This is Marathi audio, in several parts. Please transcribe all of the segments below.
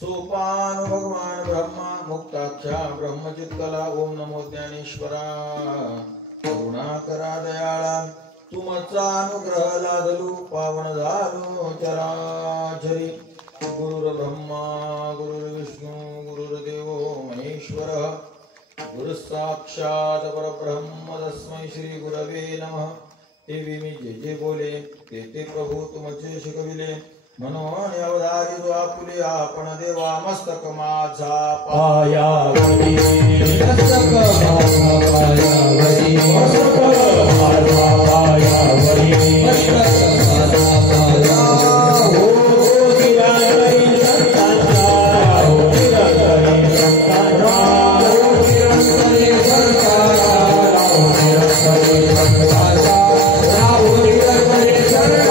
सोपान भगवान ब्रह्मा मुक्ताख्या ब्रह्मचित्कला ओम नमो ज्ञानेश्वरा करुणाकरा दयाळा तुमचा अनुग्रह लादलू पावन झालो चराचरी गुरुर्ब्रह्मा गुरुर्विष्णू गुरुर्देव महेश्वर गुरु साक्षात परब्रह्म तस्मै श्री गुरवे नमः। देवी मी जे बोले ते प्रभू तुमचे शिकविले म्हणून अवधारी जो आपुले आपण देवा मस्तक माझा पायावरी मस्तक माझा पायावरी मस्तक माझा पायावरी मस्तक माझा पायावरी हो निराकरी संतांचा हो निराकरी संतांचा हो निराकरी संतांचा हो निराकरी संतांचा हो निराकरी संतांचा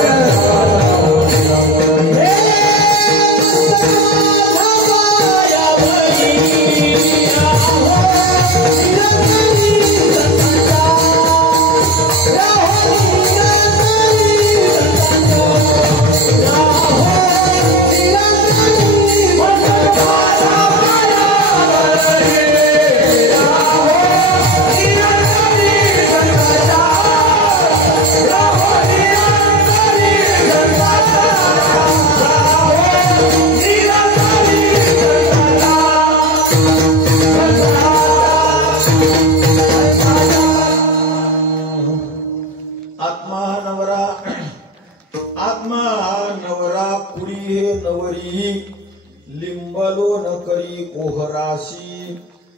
लिंबलो न करी कोहराशी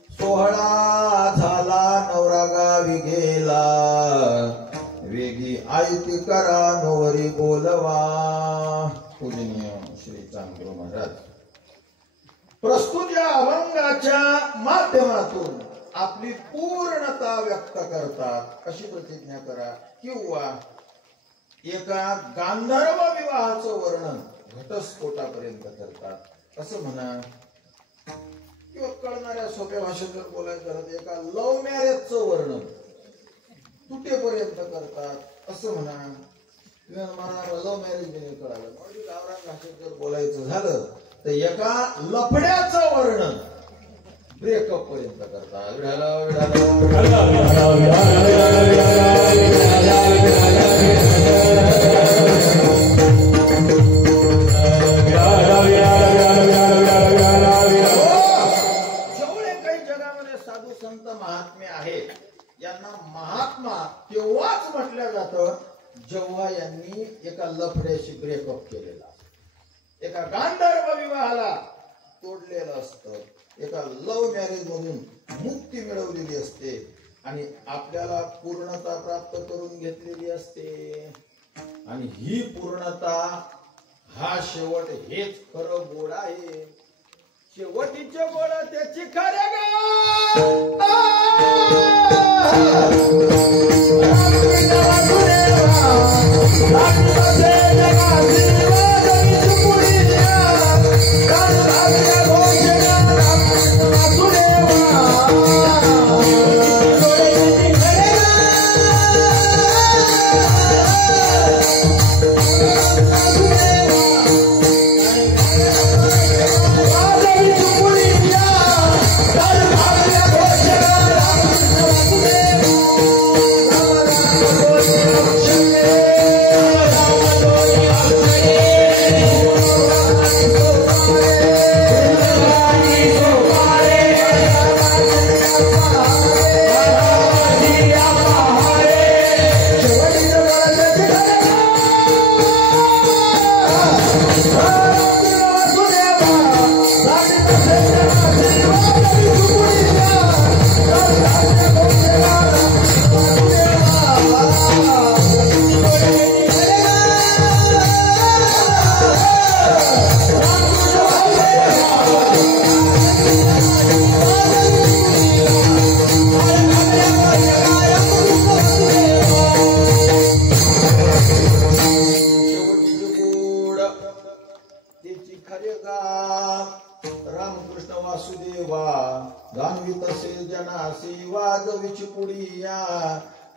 सोहळा झाला नवरा गावी गेला वेगी आयती करा नवरी बोलवा। पूजनीय श्री चांगदेव महाराज प्रस्तुत या अभंगाच्या माध्यमातून आपली पूर्णता व्यक्त करतात अशी प्रतिज्ञा करा किंवा एका गांधर्व विवाहाचं वर्णन घटस्फोटापर्यंत करतात असं म्हणा किंवा कळणाऱ्या सोप्या भाषेत जर बोलायचं झालं एका लव्ह मॅरेजचं वर्णन तुटेपर्यंत करतात असं म्हणा किंवा मला लव्ह मॅरेज नाही कळालं म्हणजे गावरान भाषेत जर बोलायचं झालं तर एका लफड्याचं वर्णन ब्रेकअप पर्यंत करतात। तेव्हाच म्हटलं जातं जेव्हा यांनी एका लफड्याशी ब्रेकअप केलेला एका गांधर्व विवाहाला तोडलेलं असतं एका लव्ह मॅरेज मधून मुक्ती मिळवलेली असते आणि आपल्याला पूर्णता प्राप्त करून घेतलेली असते आणि ही पूर्णता हा शेवट हेच खरं गोड आहे। शेवटीचे गोड त्याची खरे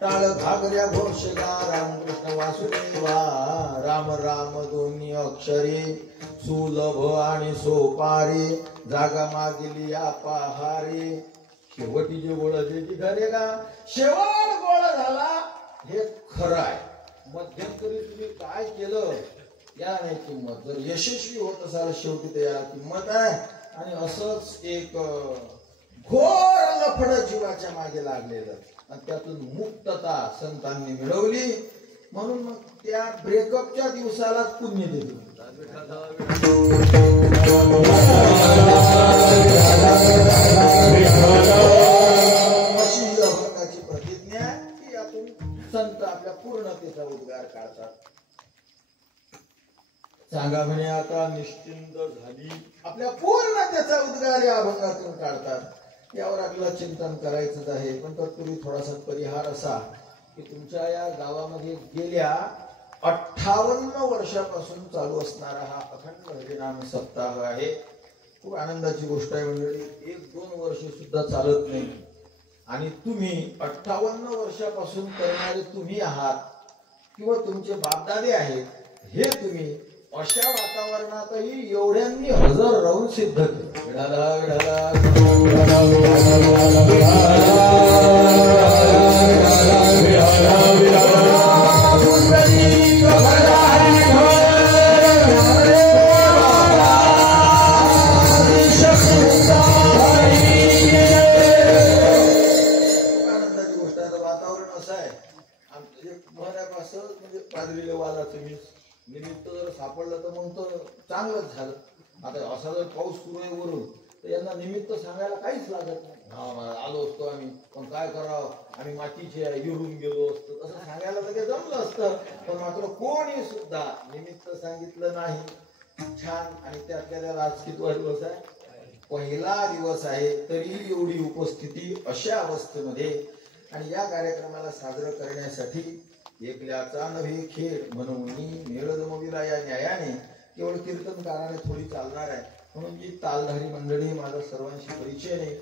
टाळ घागऱ्या घोषगा रामकृष्ण वासुदेवा राम राम दोन्ही अक्षरे सुलभ आणि सोपारी जागा मागिली या पहारे शेवटी जे गोळ त्याची खरे का शेवट गोळ झाला हे खरं आहे मध्यंतरी तुम्ही काय केलं या नाही किंमत जर यशस्वी होत असाल शेवटी तर याला किंमत आहे आणि असंच एक घोर लफड जीवाच्या मागे लागलेलं आणि त्यातून मुक्तता संतांनी मिळवली म्हणून मग त्या ब्रेकअपच्या दिवसालाच पुण्य देतो अशी अभंगाची प्रतिज्ञा की यातून संत आपल्या पूर्णतेचा उद्गार काढतात सांगा म्हणे आता निश्चिंत झाली आपल्या पूर्णतेचा उद्गार या अभंगातून काढतात यावर आपल्याला चिंतन करायचंच आहे पण तत्पूर्वी थोडासा परिहार असा की तुमच्या या गावामध्ये गेल्या 58 वर्षापासून चालू असणारा हा अखंड हरिनाम सप्ताह आहे खूप आनंदाची गोष्ट आहे मंडळी 1-2 वर्ष सुद्धा चालत नाही आणि तुम्ही 58 वर्षापासून करणारे तुम्ही आहात किंवा तुमचे बापदादे आहेत हे तुम्ही अशा वातावरणातही एवढ्यांनी हजर राहून सिद्ध केलं आनंदाची गोष्ट आहे वातावरण असं आहे महिन्यापासून म्हणजे पादरीले वालाचं मी निमित्त जर सापडलं तर मग तर चांगलंच झालं आता असा जर पाऊस सुरू आहे वरून तर यांना निमित्त सांगायला काहीच लागत नाही आलो असतो आम्ही पण काय करावं आम्ही मातीचे युरून गेलो असतो तसं सांगायला तर ते जमलं असतं पण मात्र कोणी सुद्धा निमित्त सांगितलं नाही छान आणि त्यातल्या आज कितवा दिवस आहे पहिला दिवस आहे तरी एवढी उपस्थिती अशा अवस्थेमध्ये आणि या कार्यक्रमाला साजरं करण्यासाठी एकल्याचा नव्हे खेळ म्हणून मेळ जमविला या न्यायाने केवळ कीर्तनकाराने थोडी चालणार आहे म्हणून जी तालधारी मंडळी माझा सर्वांशी परिचय नाही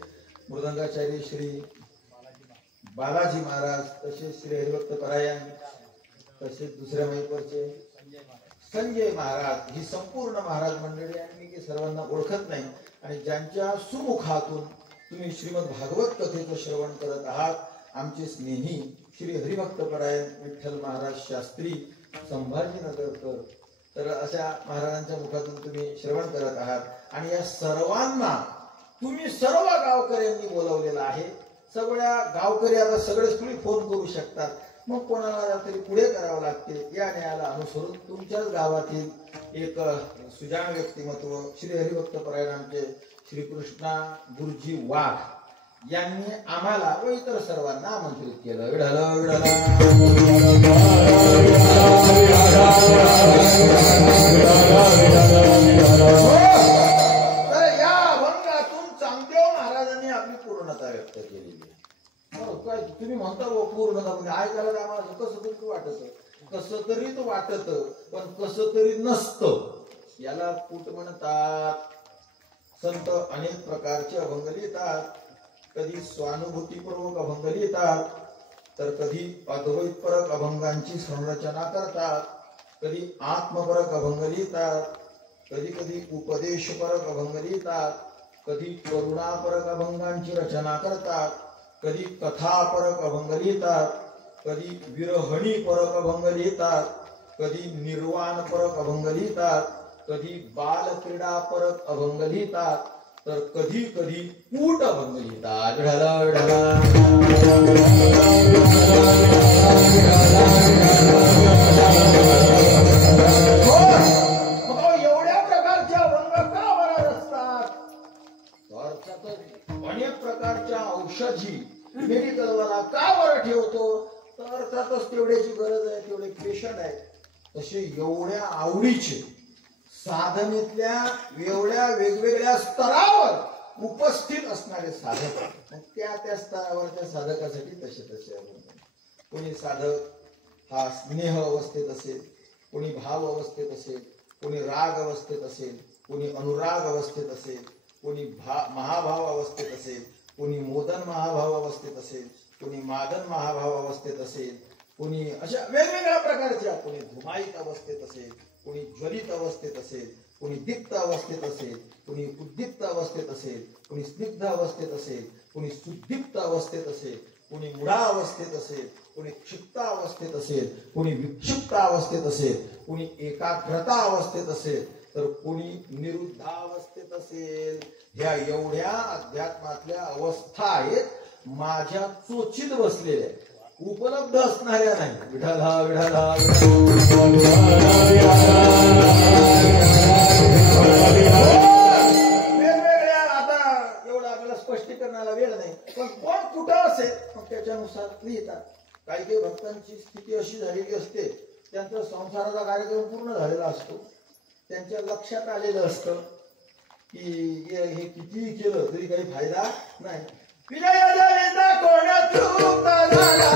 मृदंगाचार्य श्री बालाजी महाराज तसेच श्री हरिभक्त परायण तसेच दुसऱ्या मैपरचे संजय महाराज ही संपूर्ण महाराज मंडळी आणि मी सर्वांना ओळखत नाही आणि ज्यांच्या सुमुखातून तुम्ही श्रीमद भागवत कथेचं श्रवण करत आहात आमचे स्नेही श्री हरिभक्त परायण विठ्ठल महाराज शास्त्री संभाजीनगरकर तर अशा महाराजांच्या मुखातून तुम्ही श्रवण करत आहात आणि या सर्वांना तुम्ही सर्व गावकऱ्यांनी बोलावलेलं आहे सगळ्या गावकरी आता सगळेच तुम्ही फोन करू शकतात मग कोणाला तरी पुढे करावं लागते या न्यायाला अनुसरून तुमच्याच गावातील एक सुजाण व्यक्तिमत्व श्री हरिभक्त परायण आमचे श्रीकृष्णा गुरुजी वाघ यांनी आम्हाला व इतर सर्वांना आमंत्रित केलं तर या अभंगातून चांगदेव महाराजांनी आपली पूर्णता व्यक्त केलेली काय तुम्ही म्हणता पूर्णता म्हणजे ऐकायला आम्हाला कसं तरी वाटत कसं तरीच वाटत पण कसं तरी नसतं याला कुट म्हणतात संत अनेक प्रकारचे अभंग लिहितात कधी स्वानुभूतीपूर्वक अभंग लिहितात तर कधी अद्वैतपरक अभंगांची संरचना करतात कधी आत्मपरक अभंग लिहितात कधी कधी उपदेशपरक अभंग लिहितात कधी करुणापरक अभंगांची रचना करतात कधी कथापरक अभंग लिहितात कधी विरहणीपरक अभंग लिहितात कधी निर्वाणपरक अभंग लिहितात कधी बालक्रीडापरक अभंग लिहितात तर कधी कधी कूट अभंग लिहितात एवढ्या प्रकारचे अभंग का बरं असतात अर्थातच अनेक प्रकारच्या औषधी मेडिकलवाला का बरं ठेवतो तर अर्थातच तेवढ्याची गरज आहे तेवढे पेशंट आहे तसे एवढ्या आवडीचे साधनेतल्या एवढ्या वेगवेगळ्या स्तरावर उपस्थित असणारे साधक त्या स्तरावरच्या साधकासाठी तसे कोणी साधक हा स्नेह अवस्थेत असेल कोणी भाव अवस्थेत असेल कोणी राग अवस्थेत असेल कोणी अनुराग अवस्थेत असेल कोणी महाभाव अवस्थेत असेल कोणी मोदन महाभाव अवस्थेत असेल कोणी मादन महाभाव अवस्थेत असेल, कोणी अशा वेगवेगळ्या प्रकारच्या, कोणी धुमायित अवस्थेत असेल, कोणी ज्वलित अवस्थेत असेल, कोणी दीप्त अवस्थेत असेल, कोणी उद्दीप्त अवस्थेत असेल, कोणी स्निग्ध अवस्थेत असेल, कोणी सुदीप्त अवस्थेत असेल, कोणी मूढा अवस्थेत असेल, कोणी क्षिप्त अवस्थेत असेल, कोणी विक्षिप्त अवस्थेत असेल, कोणी एकाग्रता अवस्थेत असेल, तर कोणी निरुद्धावस्थेत असेल. ह्या एवढ्या अध्यात्मातल्या अवस्था आहेत माझ्या चोचीत बसलेल्या, उपलब्ध असणाऱ्या नाही. विठाला विठाला वेगवेगळ्या, आता एवढं आपल्याला स्पष्टीकरणाला वेळ नाही, पण कोण कुठं असेल मग त्याच्यानुसार लिहितात. काही काही भक्तांची स्थिती अशी झालेली असते, त्यांचा संसाराचा कार्यक्रम पूर्ण झालेला असतो, त्यांच्या लक्षात आलेलं असतं की हे कितीही केलं तरी काही फायदा नाही. विजयाचा कोण तृप्त झाला,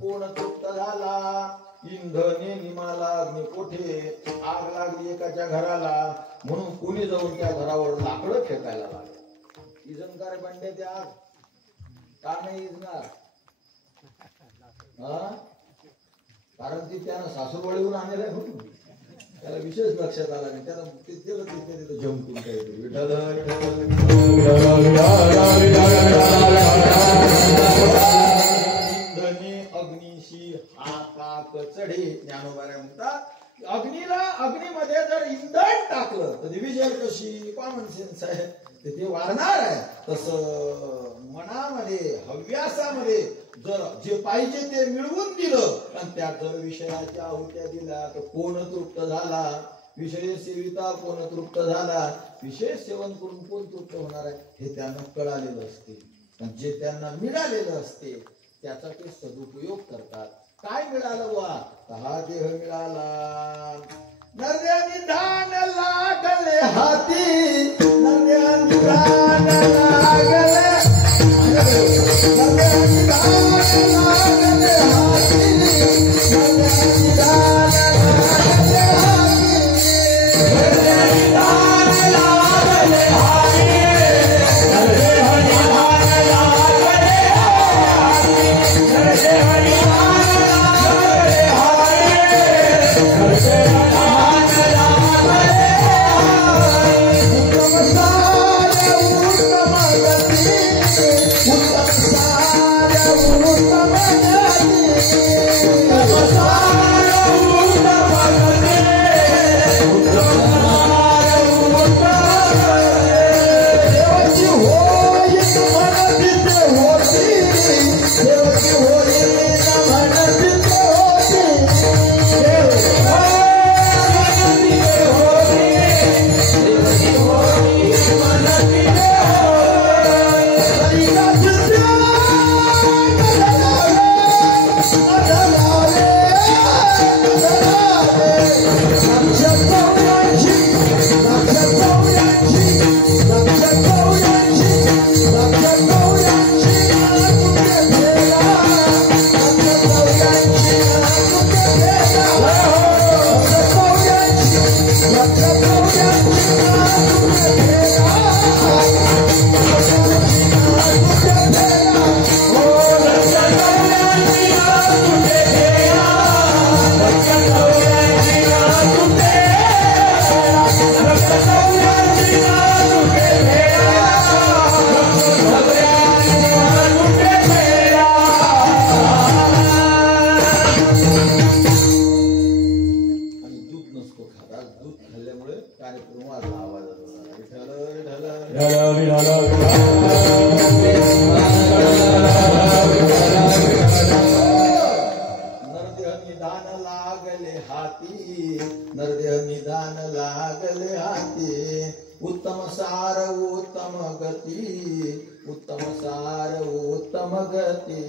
कोण तृप्त झाला, इंधने निमाला अग्नी कोठे. आग लागली एकाच्या घराला म्हणून कोणी जाऊन त्या घरावर लाकडं फेकायला लागले. इजनकार बंडे त्या आग का नाही इजणार? कारण ती त्यानं सासूरवाडीहून आणलेलं आहे म्हणून त्याला विशेष लक्षात आला नाही. त्याला तिथे जमकून काहीतरी अग्निशी हाकाक चढे. ज्ञानोबाऱ्या म्हणतात अग्नीमध्ये जर इंधन टाकलं तर डिव्हिजन कशी कॉमन सेन्स आहे ते वाढणार आहे. तसं मनामध्ये हव्यासामध्ये जर जे पाहिजे ते मिळवून दिलं आणि त्यात जर विषयाच्या आहुत्या दिल्या तर कोण तृप्त झाला. विषय सेविता कोण तृप्त झाला. विषय सेवन करून कोण तृप्त होणार आहे हे त्यांना कळालेलं असते. जे त्यांना मिळालेलं असते त्याचा ते सदुपयोग करतात. काय मिळालं वा? हा देह मिळाला. नरद्यानी धान लागले हाती, नरद्यानी धान लागले, नरद्यानी धान लागले हाती, नरद्यानी धान लागले हाती, नरद्यानी धान लागले हाती, नरद्यानी धान लागले हाती, नरद्यानी उत्तम निधान लागले हाती, नरदेह निधान लागले हाती, उत्तम सार उत्तम गती, उत्तम सार उत्तम गती.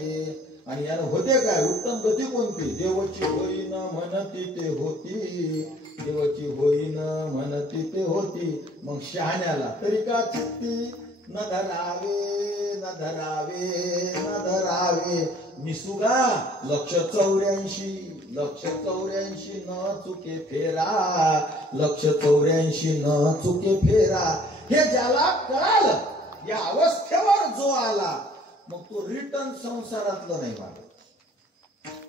आणि यानं होते काय? उत्तम गती कोणती? देवाची होईन म्हणती ते होती, देवाची होईन म्हणती ते होती. मग शहाण्याला तरी का चित्ती, न धरावे न धरावे न धरावे, निसुगा 184 184 न चुके फेरा, 184 न चुके फेरा. हे ज्याला कळालं, या अवस्थेवर जो आला, मग तो रिटर्न संसारातलं नाही मागत.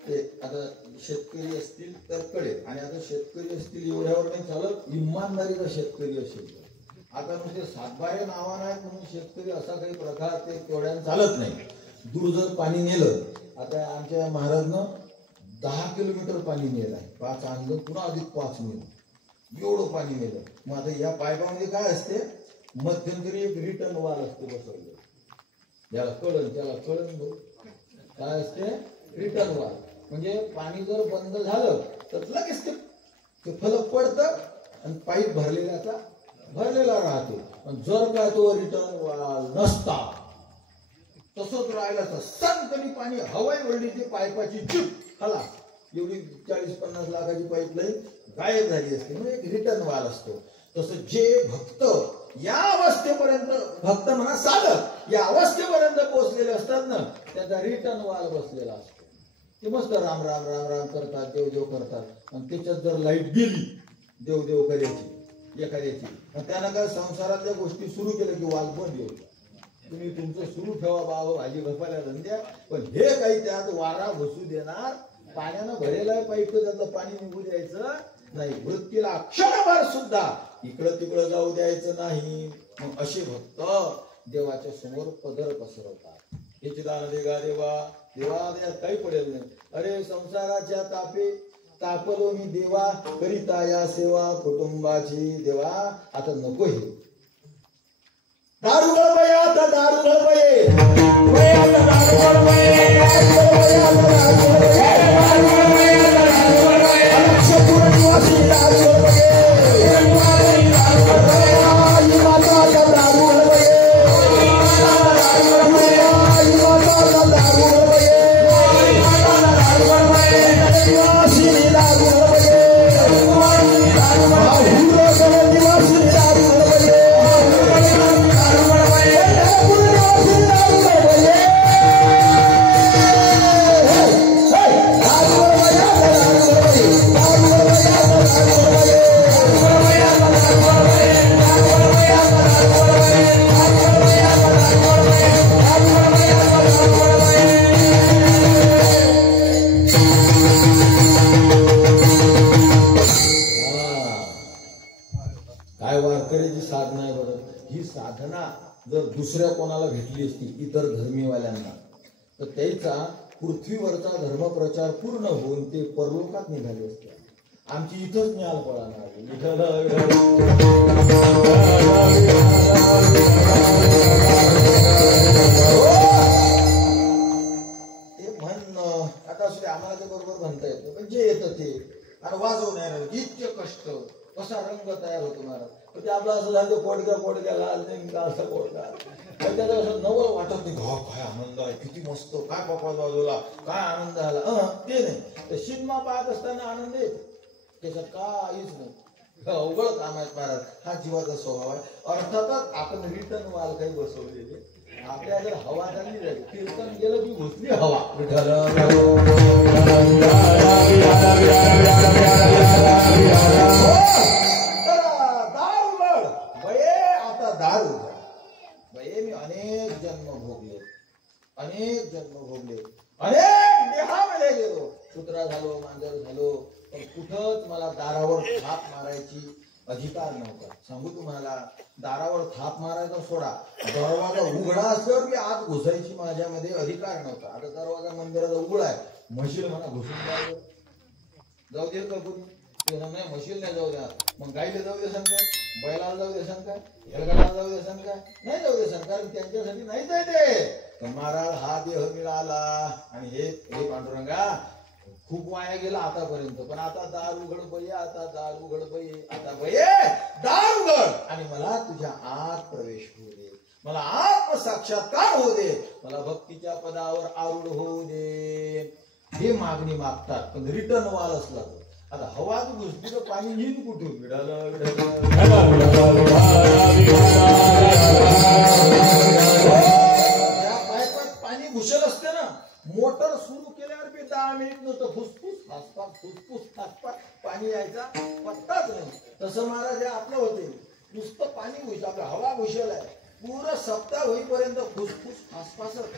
ते आता शेतकरी असतील तर कळेल, आणि आता शेतकरी असतील एवढ्यावर नाही चालत. इमानदारीचा शेतकरी असेल, आता नुसते सातबारे नावा नाहीत म्हणून शेतकरी असा काही प्रकार ते तेवढ्यानं चालत नाही. दूर जर पाणी नेलं, आता आमच्या महाराजनं 10 किलोमीटर पाणी नेलं आहे, 5 आणलं पुन्हा अधिक 5 नेलं, एवढं पाणी नेलं. मग आता या पाईपामध्ये काय असते, मध्यंतरी एक रिटर्न वाल असते बसवलं, ज्याला कळण त्याला कळण काय असते, रिटर्न वाल. म्हणजे पाणी जर बंद झालं तर लगेच ते फलक पडतं आणि पाईप भरलेला राहतो. पण जर काय तो रिटर्न वाल नसता, तसंच राहिलं तर सनकणी पाणी हवाई वळली, ती पाईपाची चिप हला एवढी 40-50 लाखाची पाईपलाईन गायब झाली असते. म्हणजे एक रिटर्न वाल असतो. तसं जे भक्त या अवस्थेपर्यंत, भक्त म्हणा साधक, या अवस्थेपर्यंत पोहोचलेले असतात ना, त्याचा रिटर्न वाल बसलेला असतो. ते मस्त राम राम राम राम करतात, देव देव करतात. आणि त्याच्यात जर लाईट गेली देव देव करायची एखाद्याची, मग त्यानं काय संसारातल्या गोष्टी सुरू केल्या की वाल बंद येऊ, तुम्ही तुमचं सुरू ठेवा बाबा भाजी घपायला धंद्या. पण हे काही त्यात वारा बसू देणार, पाण्यानं भरेला पाईप, त्यातलं पाणी निघू द्यायचं नाही. वृत्तीला क्षणभर सुद्धा इकडं तिकडं जाऊ द्यायचं नाही. मग असे भक्त देवाच्या समोर पदर पसरवतात. याची दान देगा देवा, देवा यात काही पडेल नाही. अरे संसाराच्या तापे तापलो मी देवा, करिता या सेवा कुटुंबाची देवा. आता नको हे दारू गळबये, आता दारू गळबये, दारू जर दुसऱ्या कोणाला भेटली असती, इतर धर्मीवाल्यांना, तर त्याचा पृथ्वीवरचा धर्मप्रचार पूर्ण होऊन ते परलोकात निघाले असते. आमची इथंच न्याल पळणार. ते म्हणणं आता असू आम्हाला ते बरोबर म्हणता येतं, पण जे येतं ते आणि वाजवणार इतके कष्ट, कसा रंग तयार होतो महाराज. ते आपलं असं झालं पोटग्या लाल नाही असं पोटगा, त्याचं असं नवल वाटत नाही. काय आनंद आहे, किती मस्त, काय पप्पा वाजवला, काय आनंद झाला, ते नाही. तर सिनेमा पाहत असताना आनंद येतो, त्याच्यात काहीच नाही. अवघड काम आहेत महाराज. हा जीवाचा स्वभाव आहे. अर्थातच आपण रिटर्न वाल काही बसवलेले, आपल्या जर हवा चालली जाईल, कीर्तन गेलं की घुसली हवा. अनेक जन्म भोगले, अनेक देहामध्ये गेलो, कुत्रा झालो, मांजर झालो, पण कुठंच मला दारावर थाप मारायची अधिकार नव्हता. सांगू तुम्हाला, दारावर थाप मारायचा सोडा, दरवाजा उघडा असल्यावर मी आत घुसायची माझ्यामध्ये अधिकार नव्हता. आता दरवाजा मंदिराचा उघडा आहे, म्हशील म्हणा घुसून जाऊ दे का कोणी? नाही, म्हशील नाही जाऊ द्या. मग गाईला जाऊ दे सांग काय, बैलाला जाऊ दे सांग काय, हेलगाडाला जाऊ दे सांग काय, नाही जाऊ दे सांग, कारण त्यांच्यासाठी नाहीच आहे ते. महाराज हा देह मिळाला आणि हे पांडुरंगा खूप वाया गेला आतापर्यंत, पण आता दार उघड बये, आता दार उघड बये, आता बये दार उघड आणि मला तुझ्या आत प्रवेश होऊ दे, मला आत्मसाक्षात्कार होऊ दे, मला भक्तीच्या पदावर आरूढ होऊ दे. हे मागणी मागतात, पण रिटर्न वाल असला तर आता हवाच घुसली तर पाणी येईल कुठून? विडालं पायपात पाणी घुसल असते ना. मोटर सुरू केल्यावर बी 10 मिनिट नव्हतं, फुसफुस फासफास फुसफुस फासफास पाणी यायचा पत्ताच नाही. तसं महाराज हे आपलं होते, नुसतं पाणी घुस, आपलं हवा घुसल आहे, पूर्ण सप्ताह होईपर्यंत फुसफुस फासफासच.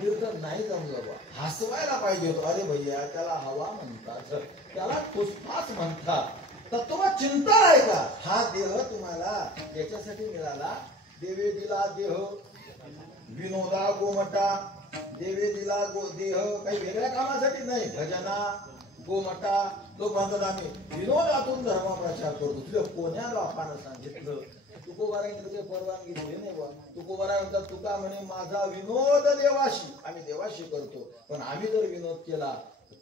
कीर्तन नाही जमलं बा, हसवायला पाहिजे होतं. अरे भैया त्याला हवा म्हणतात, त्याला फुसफास म्हणतात. तत्व चिंता आहे का? हा देह तुम्हाला याच्यासाठी मिळाला. देवे दिला देह विनोदा गोमटा, देवे दिला देह काही वेगळ्या कामासाठी नाही. भजना गोमटा लोक म्हणतात आम्ही विनोदातून धर्म प्रचार करतो. तुझ्या कोण्या लोकांना सांगितलं? तुकोबाराने परवानगी दिली नाही बा. तुकोबारा म्हणतात तुका म्हणे माझा विनोद देवाशी, आम्ही देवाशी करतो, पण आम्ही जर विनोद केला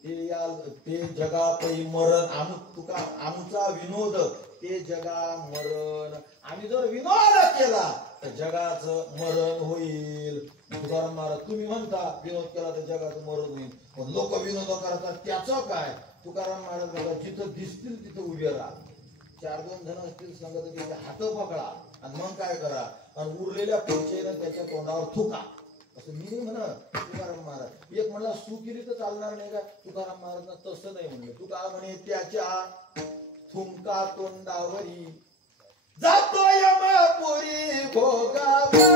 ते जगा पै मरण. तुका आमचा विनोद ते जगा मरण. आम्ही जर विनोद केला तर जगाचं मरण होईल. तुकाराम महाराज तुम्ही म्हणता विनोद केला तर जगाचं मरण होईल, पण लोक विनोद करतात त्याचं काय? तुकाराम महाराज म्हणतात जिथं दिसतील तिथं उभे राहा. 4-2 जण असतील सांगत त्याचे हात पकडा आणि मग काय करा, आणि उरलेल्या पुढचेनं त्याच्या तोंडावर थुका. असं मी नाही म्हणत तुकाराम महाराज. एक म्हणला सू केली तर चालणार नाही का? तुकाराम महाराज तसं नाही म्हणलं. तुका म्हणे त्याच्या थुंका तोंडावरी जातो यमपुरी भोगावया.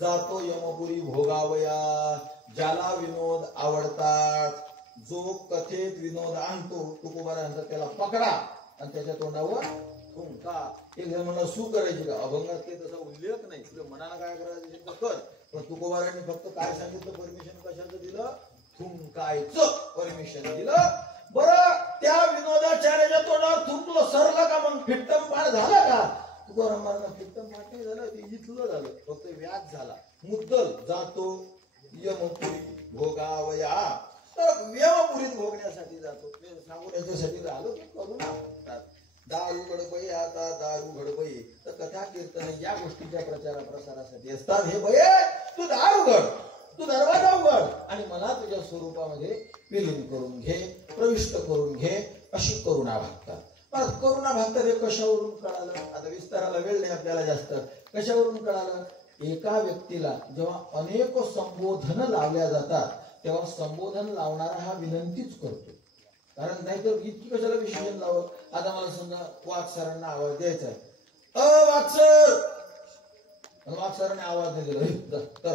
जातो यमपुरी भोगावया. ज्याला विनोद आवडतात, जो कथेत विनोद आणतो, तुकोबारा म्हणतात त्याला पकडा आणि त्याच्या तोंडावर थुंका. एक जण म्हणलं सू करायची का? अभंगात ते तसा उल्लेख नाही, तुझ्या मनाला काय करायचं कर. पण तुकोबारांनी फक्त काय सांगितलं? परमिशन कशाचं दिलं? थुंकायचं परमिशन दिलं. बरं त्या विनोदाचार्याच्या तोंडावर थुंकलं, सरलं का? मग फिट्टम पाठ झालं का? तुकाराम महाराज फिट्टम पाठ नाही झालं, ते इथलं झालं, फक्त व्याज झाला. मुद्दल जातो यमपुरी भोगावया. तर यमपुरीत भोगण्यासाठी जातो. सांगून याच्यासाठी राहिलो की करू ना. दार उघड बये, आता दार उघड बये. तर कथा कीर्तन या गोष्टीच्या प्रचार प्रसारासाठी असतात. हे बये तू दार उघड, तू दरवाजा उघड आणि मला तुझ्या स्वरूपामध्ये विलीन करून घे, प्रविष्ट करून घे, अशी करुणा भागतात. करुणा भागतात हे कशावरून कळालं? आता विस्ताराला वेळ नाही आपल्याला जास्त. कशावरून कळालं? एका व्यक्तीला जेव्हा अनेक संबोधन लावल्या जातात तेव्हा संबोधन लावणारा हा विनंतीच करतो. कारण नाहीतर इतकी कशाला विशेषण लावत? आता मला समजा वाघ सरांना आवाज द्यायचा आहे, वाघ सर, वाघ सरांनी आवाज नाही दिला तर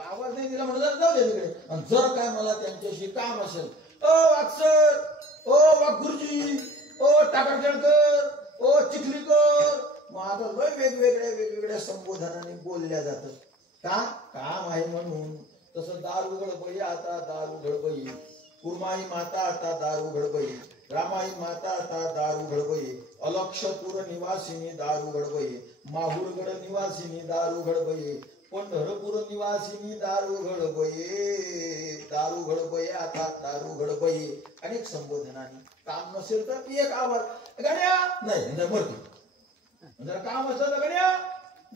आवाज नाही दिला म्हणून जाऊ दे तिकडे. आणि जर काय मला त्यांच्याशी काम असेल, वाघ सर, ओ वाघ गुरुजी, ओ टाकरखेडकर, ओ चिखलीकर, मग आता लय वेगवेगळ्या संबोधनाने बोलल्या जातात. का? काम आहे म्हणून. तसं दार उघड बई, आता दार उघड बई. कुर्माई माता आता दार उघड बई. रामाई माता आता दार उघड बई. अलक्षपूर निवासिनी दार उघड बई. माहुरगड निवासिनी दार उघड बई. पंढरपूर निवासिनी दार उघड बई. दार उघड बई, आता दार उघड बई. अनेक संबोधनाने काम नसेल तर एक आवाज गण्या नाही म्हणजे मरतो. जरा काम असलं तर गण्या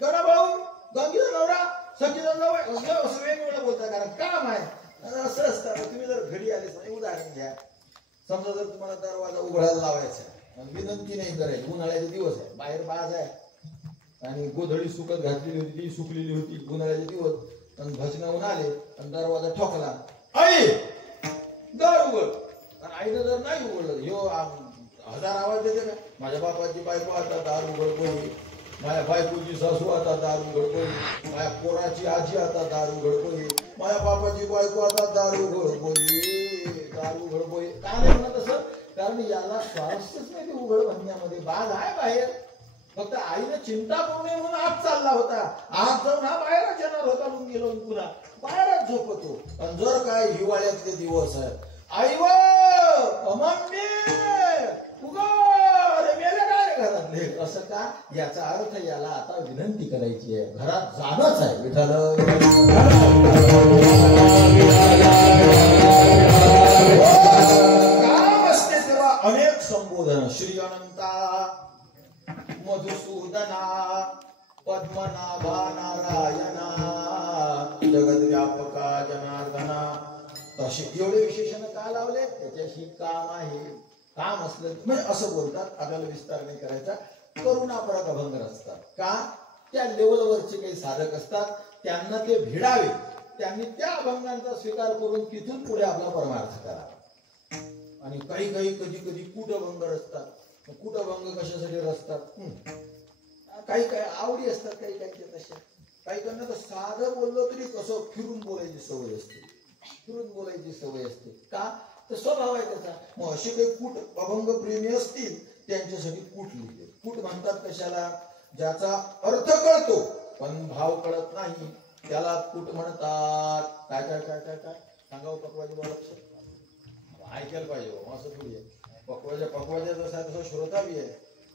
गणा भाऊ गंगीचा नवरा सखीचा नवरा असं वेगवेगळं बोलता कारण काम आहे. असं असतं. तुम्ही जर घरी आले उदाहरण घ्या. समजा जर तुम्हाला दरवाजा उघडायला लावायचा विनंती नाही करायची. उन्हाळ्याचे दिवस आहे बाहेर बाज आहे आणि गोधडी सुकत घातलेली होती ती सुकलेली होती. उन्हाळ्याचे दिवस आणि भजनावून आले आणि दरवाजा ठोकला आई दार उघड आणि आईनं जर नाही उघडलं ह्यो हजार आवाज देते ना. माझ्या बापाची बायको आता दार उघड कोणी माझ्या बायकोची सासू आता दार उघड कोणी माझ्या पोराची आजी आता दार उघड कोणी माझ्या बापाची बायको आता दार उघड कोणी दार उघड कोणी का नाही म्हणत असं कारण याला स्वारस्यच नाही ते उघड म्हणण्यामध्ये. बाग आहे बाहेर फक्त आईने चिंता करू नये म्हणून आत चालला होता. आत जाऊन हा बाहेरच येणार होता म्हणून गेलो पुन्हा बाहेरच झोपतो. आणि जर काय हिवाळ्यातले दिवस आहेत आई मम्मी उघड मेले काय घरातले असं का याचा अर्थ याला आता विनंती करायची आहे. घरात जाणंच आहे. विठ्ठल काम असते तेव्हा अनेक संबोधन श्री अनंता मधुसूदना पद्मनाभा नारायणा जगद्व्यापका जनार्दना तसे एवढे विशेषण का लावले त्याच्याशी काम आहे. काम असलं म्हणजे असं बोलतात. आपल्याला विस्तार नाही करायचा. करुणापरक अभंग असतात का त्या लेवलवरचे काही साधक असतात त्यांना ते भिडावे. त्यांनी त्या अभंगांचा स्वीकार करून तिथून पुढे आपला परमार्थ करावा. आणि काही काही कधी कधी कूटभंग असतात. कूटभंग कशासाठी रचतात काही काही आवडी असतात काही काहीच्या तशा. काही त्यांना तर साधं बोललो तरी कसं फिरून बोलायची सवय असते. फिरून बोलायची सवय असते का तर स्वभाव आहे त्याचा. मग असे काही कूट अभंग प्रेमी असतील त्यांच्यासाठी कूट लिहिले. कूट म्हणतात कशाला ज्याचा अर्थ कळतो पण भाव कळत नाही त्याला कूट म्हणतात. काय काय काय काय काय सांगावं पकवायचं बोला ऐकायला पाहिजे असं थोडी आहे. पकवायच्या जसा तसं श्रोता बी आहे.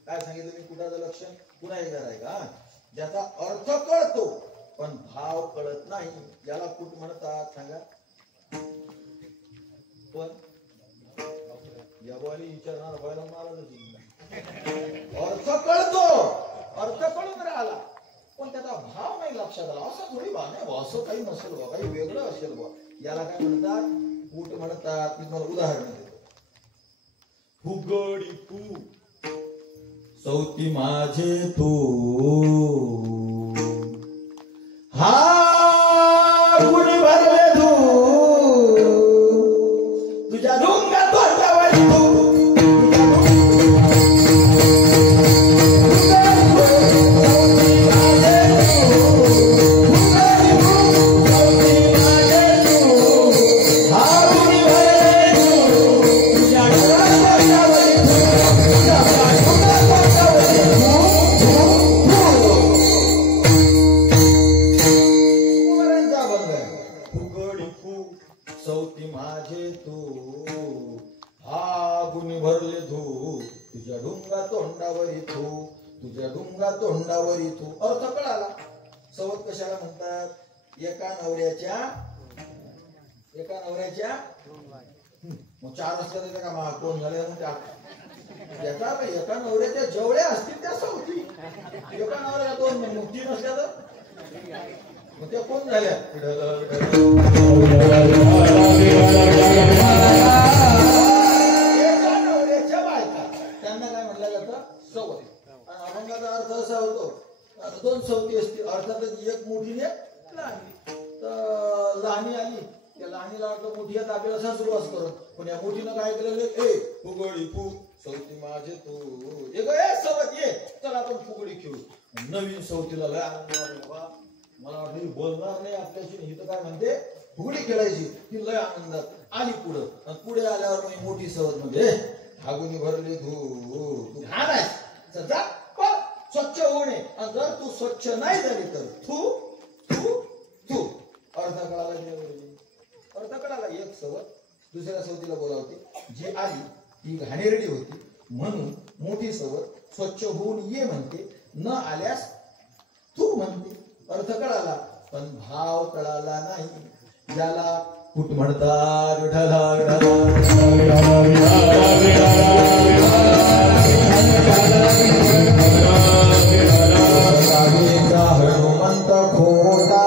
काय सांगितलं मी कुठाचं लक्षण पुन्हा एकदा आहे का ज्याचा अर्थ कळतो पण भाव कळत नाही याला कूट म्हणतात. सांगा पण यावाली विचारणार व्हायला अर्थ कळतो अर्थ कळून राहिला पण त्याचा भाव नाही लक्षात आला. असं थोडी भाव नाही असं काही नसेल बा काही वेगळं असेल बा याला काय म्हणतात कूट म्हणतात. मी तुम्हाला उदाहरण देतो. फुगडी फू सौती माझे तू हा कुणी भरले तू तुझ्या डोंगा तोंडावर तू तोंडावरी तू अर्थ कळाला. सवत कशाला म्हणतात एका नवऱ्याच्या मग चार असल्या तर का कोण झाले एका नवऱ्याच्या जेवढ्या असतील त्या सवती. एका नवऱ्याच्या दोन मग तीन असल्या तर मग त्या कोण झाल्या एका नवऱ्याच्या बायका त्यांना काय म्हटलं जातं सवत. अभंगाचा अर्थ असा होतो दोन सवती असतील अर्थातच एक मोठी ने लहानी. तर लहानी आली त्या लहानीला वाटलं मोठी आता आपल्याला सासुरवास करत पण या मोठीनं काय केलं ए फुगडी फू सवती माझे तू एक सवत ये चल आपण फुगडी खेळू. नवीन सवतीला लय आनंद वाटला. मला वाटलं बोलणार नाही आपल्याशी ही तर काय म्हणते फुगडी खेळायची. ती लय आनंदात आली पुढं. पुढे आल्यावर मग मोठी सवत म्हणजे हागुनी भरली तू घाण आहेस जा स्वच्छ होणे. जर तू स्वच्छ नाही झाली तर तू तू तू अर्थ कळाला. अर्थ कळाला. एक सवत दुसऱ्या सवतीला बोलावते जी आली ती घाणेरडी होती म्हणून मोठी सवत स्वच्छ होऊन ये म्हणते. न आल्यास तू म्हणते. अर्थ कळाला पण भाव कळाला नाही. याला कुठ म्हणतात विठ्ठला हनुमंत खोटा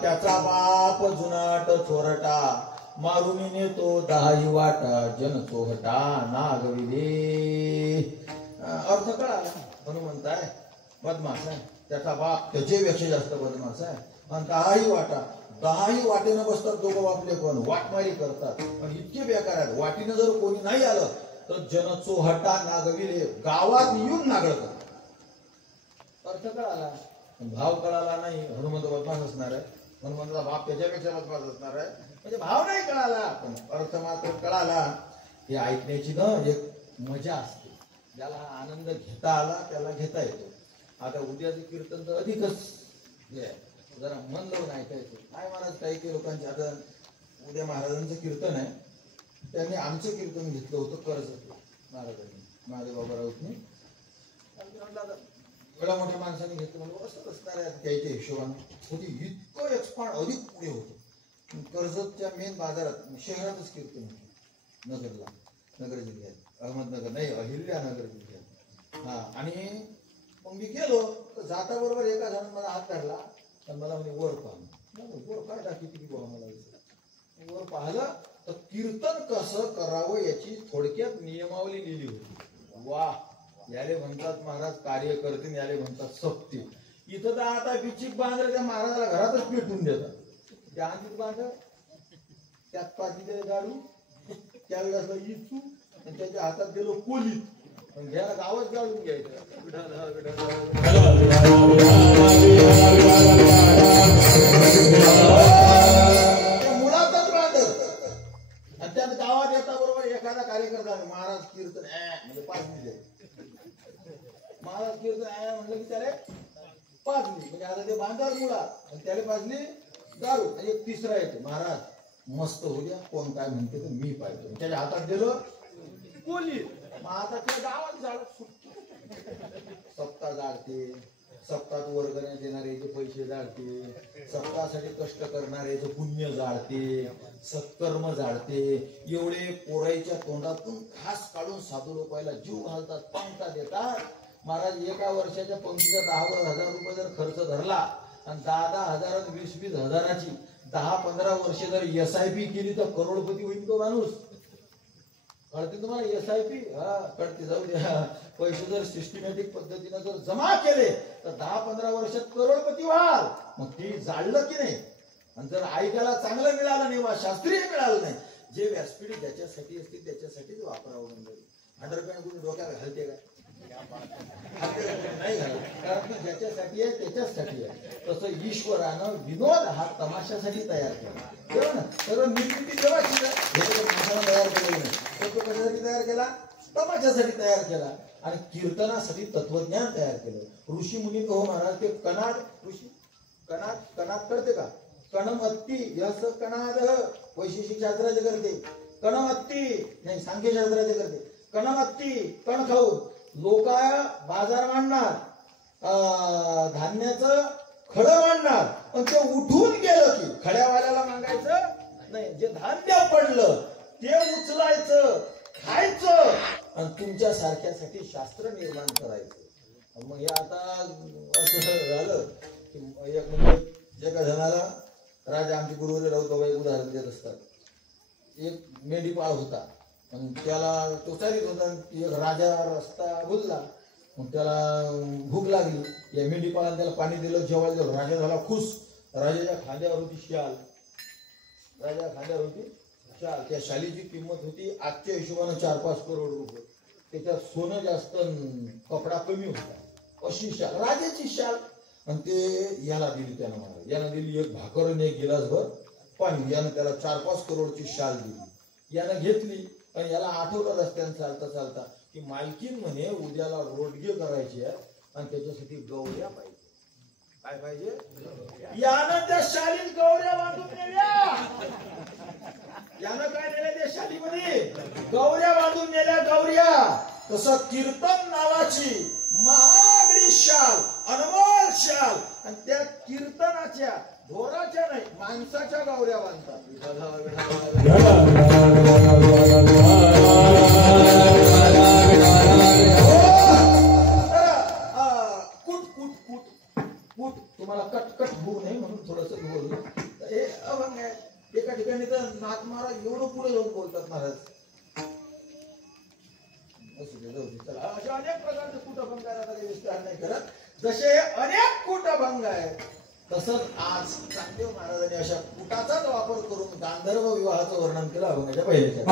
त्याचा बाप जुनाट चोरटा मारून नेतो दहाही वाटा जन चोहटा नागविले अर्थ कळाला हनुमंत आहे बदमाश आहे त्याचा बाप त्याच्यापेक्षा जास्त बदमाश आहे आणि दहाही वाटेनं बसतात दोघं बापले कोण वाटमारी करतात पण इतके बेकार आहेत वाटीनं जर कोणी नाही आलं तर जन चोहटा नागविले गावात येऊन नागळतात अर्थ कळाला भाव कळाला नाही हनुमंत बदमाश असणार आहे हनुमंताचा बाप त्याच्यापेक्षा बदमाश असणार आहे म्हणजे भाव नाही कळाला पण अर्थ मात्र कळाला हे ऐकण्याची ना एक मजा असते ज्याला आनंद घेता आला त्याला घेता येतो आता उद्याचं कीर्तन तर अधिकच जरा मन लावून ऐकायचं काय महाराज काही लोकांचे आता उद्या महाराजांचं कीर्तन आहे त्यांनी आमचं कीर्तन घेतलं होतं कर्ज महाराजांनी महादेवबाबा राऊतने एवढ्या मोठ्या माणसाने घेतलं म्हणजे असं असणार आहे त्याच्या हिशोबाने होती इतकं एक्सपांड अधिक पुढे होतं कर्जतच्या मेन बाजारात शहरातच कीर्तन होतं नगरला नगर जिल्ह्यात अहमदनगर नाही अहिल्यानगर जिल्ह्यात हा आणि मग मी गेलो तर जाता बरोबर एका जणांना मला हात धरला तर मला म्हणजे वर पाहिलं वर काय दाखवते की मला वर पाहिलं तर कीर्तन कसं करावं याची थोडक्यात नियमावली लिहिली होती वा याले म्हणतात महाराज कार्य करतील याले म्हणतात सक्ती इथं तर आता बिचिक बांधलं त्या महाराजाला घरातच पेटून देतात त्या अंतित बांध त्यात पाठी गाडू त्यावेळेला इचू आणि त्याच्या हातात गेलो कोलीत पण घ्यायला गावच गाळून घ्यायचं मुळातच बांधत आणि त्यात गावात येता बरोबर एखादा कार्यकर्ता महाराज कीर्तन म्हणजे पाचली जाईल महाराज कीर्तन आहे म्हणलं की त्याला पाजली म्हणजे आता ते बांधार मुळा आणि त्याला पाजली दारू आणि एक तिसरा येतो महाराज मस्त होऊ द्या कोण काय म्हणते तर मी पाहिजे त्याच्या हातात दिलं बोली मग आता त्या गावात झाड सप्ताह जाळते सप्ताहात वर्गण्या देणाऱ्याचे पैसे जाळते सप्ताहासाठी कष्ट करणाऱ्याचे पुण्य जाळते सत्कर्म जाळते एवढे पोराईच्या तोंडातून खास काढून साधू लोकांना जीव घालतात पंक्ता देतात महाराज एका वर्षाच्या पंक्तीचा 10,000 रुपये जर खर्च धरला आणि 10,000 आणि 20,000ची 10-15 वर्षे जर SIP केली तर करोडपती होईल तो माणूस कळते तुम्हाला SIP हा कळते जाऊ द्या पैसे जर सिस्टमॅटिक पद्धतीने जर जमा केले तर 10-15 वर्षात करोडपती व्हाल मग ती जाळलं की नाही आणि जर ऐकायला चांगलं मिळालं नाही वा शास्त्रीय मिळालं नाही जे व्यासपीठ ज्याच्यासाठी असते त्याच्यासाठीच वापरावं म्हणजे अंडरपॅन्ट कुठे डोक्याला घालते काय नाही घालत कारण ज्याच्यासाठी आहे त्याच्याचसाठी आहे तसं ईश्वरानं विनोद हा तमाशासाठी तयार केला. तेव्हा ना सगळं निर्मिती जेव्हा माणसाला तयार केलेलं नाही, तर तो कशासाठी तयार केला? तमाशासाठी तयार केला. आणि कीर्तनासाठी तत्वज्ञान तयार केलं. ऋषी मुनी हो महाराज ते कणाद ऋषी कणाद कळते का? कणमत्ती यस कणाद वैशेषिक शास्त्राचे करते. कणमत्ती नाही सांख्यशास्त्राचे करते. कणमत्ती कण खाऊन लोक बाजार मांडणार, धान्याचं खडं मांडणार, पण ते उठून गेलं की खड्यावाल्याला मागायचं नाही. जे धान्य पडलं ते उचलायचं, खायचं आणि तुमच्या सारख्यासाठी शास्त्र निर्माण करायचं. मग हे आता असं झालं की एक म्हणजे एका जणाला राजा आमचे गुरुवारी राऊत एक उदाहरण देत असतात. एक मेंढीपाळ होता आणि त्याला तो चालित होता. एक राजा रस्ता बोलला, मग त्याला भूक लागली. या मेंढीपाळाने त्याला पाणी दिलं, जेवायला दिलं. राजा झाला खुश. राजाच्या खांद्यावर होती शाल. राजा खांद्यावर होती शाल. त्या शालीची किंमत होती आजच्या हिशोबाने 4-5 करोड रुपये. त्याच्यात सोनं जास्त, कपडा कमी होता. अशी शाल, राजाची शाल. आणि ते याला दिली. त्यानं मला यानं दिली एक भाकर आणि एक गिलासभर पाणी. यानं त्याला 4-5 करोडची शाल दिली. यानं घेतली आणि याला आठवलं रस्त्याने चालता चालता की मालकीन म्हणे उद्याला रोडगे करायचे आणि त्याच्यासाठी गौऱ्या पाहिजे. काय पाहिजे? यानं त्या शालीत गौऱ्या बांधून नेल्या. यानं काय नेल्या त्या शालीमध्ये? गौऱ्या बांधून नेल्या. गौऱ्या. तसं कीर्तन नावाची महागडी शाल, अनमोल शाल, आणि त्या कीर्तनाच्या ढोराच्या नाही माणसाच्या गौऱ्या बांधतात. तुम्हाला कटकट होऊ नये म्हणून थोडस बोललो. हे अभंग आहे. एका ठिकाणी तर नाथ महाराज एवढं पुढे जाऊन बोलतात महाराज. अशा अनेक प्रकारचे कुटअभंग काही विस्तार नाही करत. जसे अनेक कुटअभंग आहेत तसंच आज चांगदेव महाराजांनी अशा कुटाचाच वापर करून गांधर्व विवाहाचं वर्णन केलं अभंगाच्या पहिल्याच्या.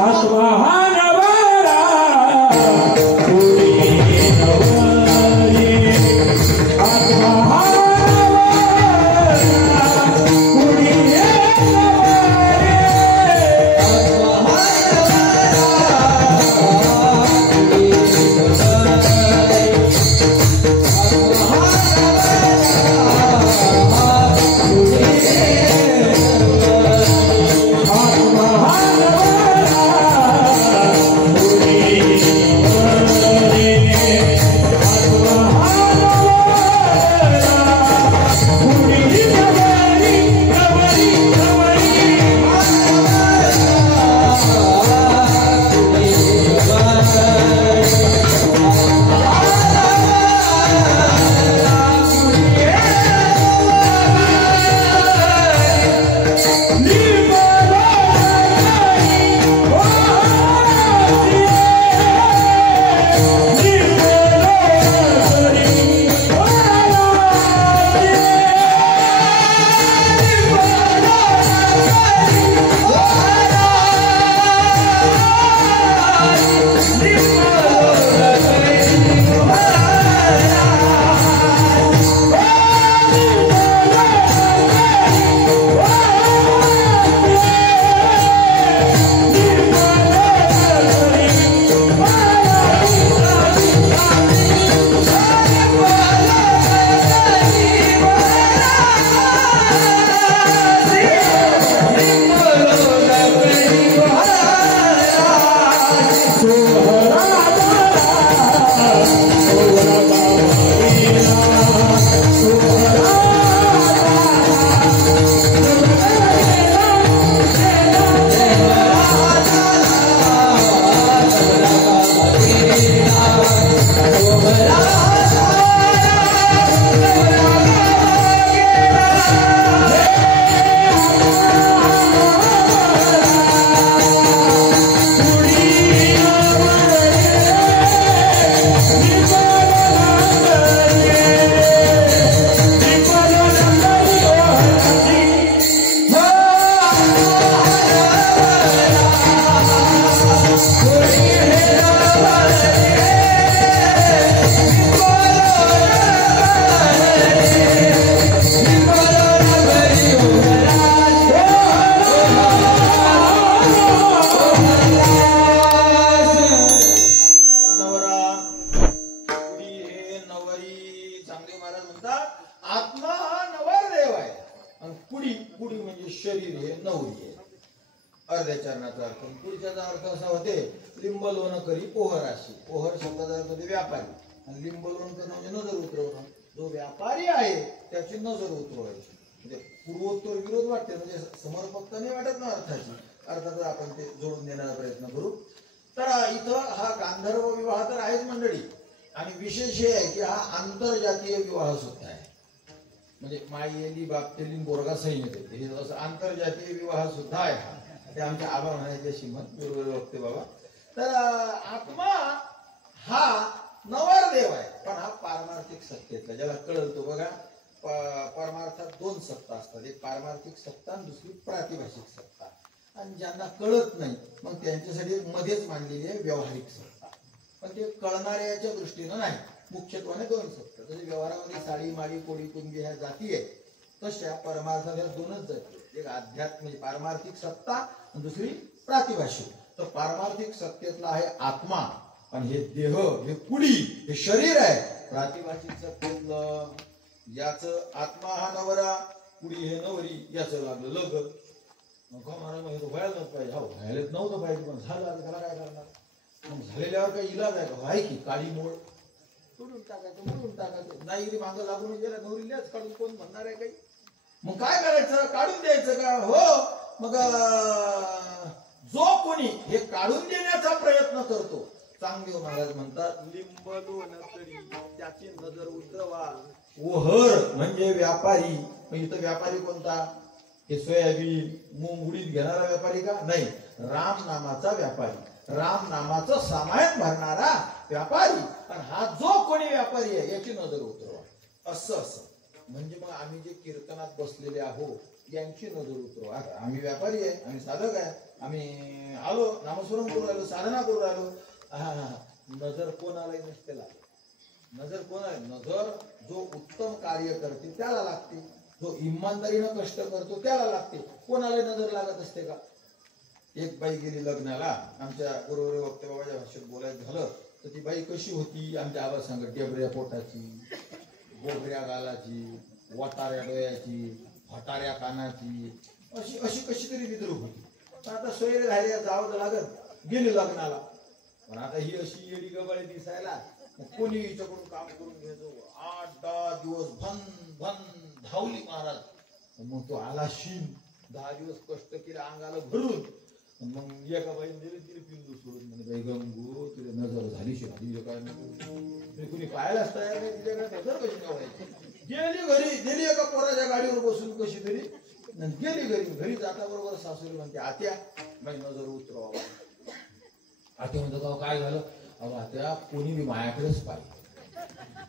ओहर शब्दाचा अर्थ होते व्यापारी, आणि लिंब लोणचं करणं म्हणजे नजर उतरवणं. जो व्यापारी आहे त्याची नजर उतरवायची. म्हणजे पूर्वोत्तर विरोध वाटते, म्हणजे समर्पकता नाही वाटत ना अर्थाची. अर्थातच आपण ते जोडून देण्याचा प्रयत्न करू. तर इथं हा गांधर्व विवाह तर आहेच मंडळी, आणि विशेष हे आहे की हा आंतरजातीय विवाह सुद्धा आहे. म्हणजे मायेली बापतेली बोरगा सैनिक हे असं आंतरजातीय विवाह सुद्धा आहे हा. ते आमच्या आबा म्हणायचे श्रीमंत बरोबर बघते बाबा. तर आत्मा हा नवरदेव आहे, पण हा पारमार्थिक सत्तेतला, ज्याला कळतो बघा. परमार्थात दोन सत्ता असतात, एक पारमार्थिक सत्ता आणि दुसरी प्रातिभाषिक सत्ता. आणि ज्यांना कळत नाही मग त्यांच्यासाठी मध्येच मांडलेली आहे व्यावहारिक सत्ता. पण ते कळणाऱ्याच्या दृष्टीनं नाही, मुख्यत्वाने दोन सत्ता. जसे व्यवहारामध्ये साडी माळी कोळी कुंभी ह्या जाती आहेत, तशा परमार्थात ह्या दोनच जाती. एक आध्यात्म म्हणजे पारमार्थिक सत्ता आणि दुसरी प्रातिभाषिक. तर पारमार्थिक सत्तेतला आहे आत्मा, आणि हे देह हे कुडी हे शरीर आहे. प्रातिभाषिक सत्तेतलं याचं आत्मा हा नवरा, कुडी हे नवरी, याचं लागलं लग्न. मग महाराज व्हायला नव्हतं पाहिजे. हो व्हायलाच नव्हतं पाहिजे, पण झालं, त्याला काय करणार. मग झालेल्यावर काही इलाज आहे का? आहे की काळी मोड तोडून टाकायचं, मोडून टाकायचं. नाही रे मागं लागून गेला नवरीलाच काढून कोण म्हणणार आहे काही. मग काय करायचं, काढून द्यायचं का? हो. मग जो कोणी हे काढून देण्याचा प्रयत्न करतो, चांगदेव महाराज म्हणतात लिंब लोण तरी त्याची नजर उतरवा. ओहर म्हणजे व्यापारी. मग इथं व्यापारी कोणता? हे सोयाबीन मूग उडीद घेणारा व्यापारी का? नाही, राम नामाचा व्यापारी, राम नामाचं सामान भरणारा व्यापारी. आणि हा जो कोणी व्यापारी आहे याची नजर उतरवा. असं म्हणजे मग आम्ही जे कीर्तनात बसलेले आहोत यांची नजर उतरवा. आम्ही व्यापारी आहे, आम्ही साधक आहे, आम्ही आलो नामस्मरण करू राहिलो, साधना करू राहिलो. नजर कोणालाही नसते लागत. नजर कोणाला? नजर जो उत्तम कार्य करते त्याला लागते, जो इमानदारीनं कष्ट करतो त्याला लागते. कोणाला नजर लागत असते का? एक बाई गेली लग्नाला, आमच्या गुरुवर वक्ते बाबाच्या भाषेत बोलायचं झालं तर ती बाई कशी होती आमच्या आबा सांगत, डेबऱ्या पोटाची, गोबऱ्या गालाची, वाटाऱ्या डोळ्याची, हटाऱ्या कानाची, अशी अशी कशी तरी विद्रूप होती. पण आता सोयरे धायऱ्या जावं लागत, गेली लग्नाला. पण आता ही अशी येडी गबाळी दिसायला, कोणी हिच्याकडून काम करून घ्यायचो. 8-10 दिवस भन भन धावली महाराज. मग तो आला शीन, 10 दिवस कष्ट केले अंगाला भरून. मग एका बाईने दिली तिने पिंडू सोडून, म्हणजे बाई गंगू तुझी नजर झाली शिवाजी काय नाही, कुणी पाहायलाच तयार नाही, तिच्याकडे नजर कशी नव्हायची. गेली घरी, गेली एका पोराच्या गाडीवर बसून कशी तरी गेली घरी. घरी जाता बरोबर सासूरी म्हणते आत्या बाई नजर उतरवा. आत्या म्हणतो काय झालं? अहो आत्या कोणी बी मायाकडेच पाहिजे.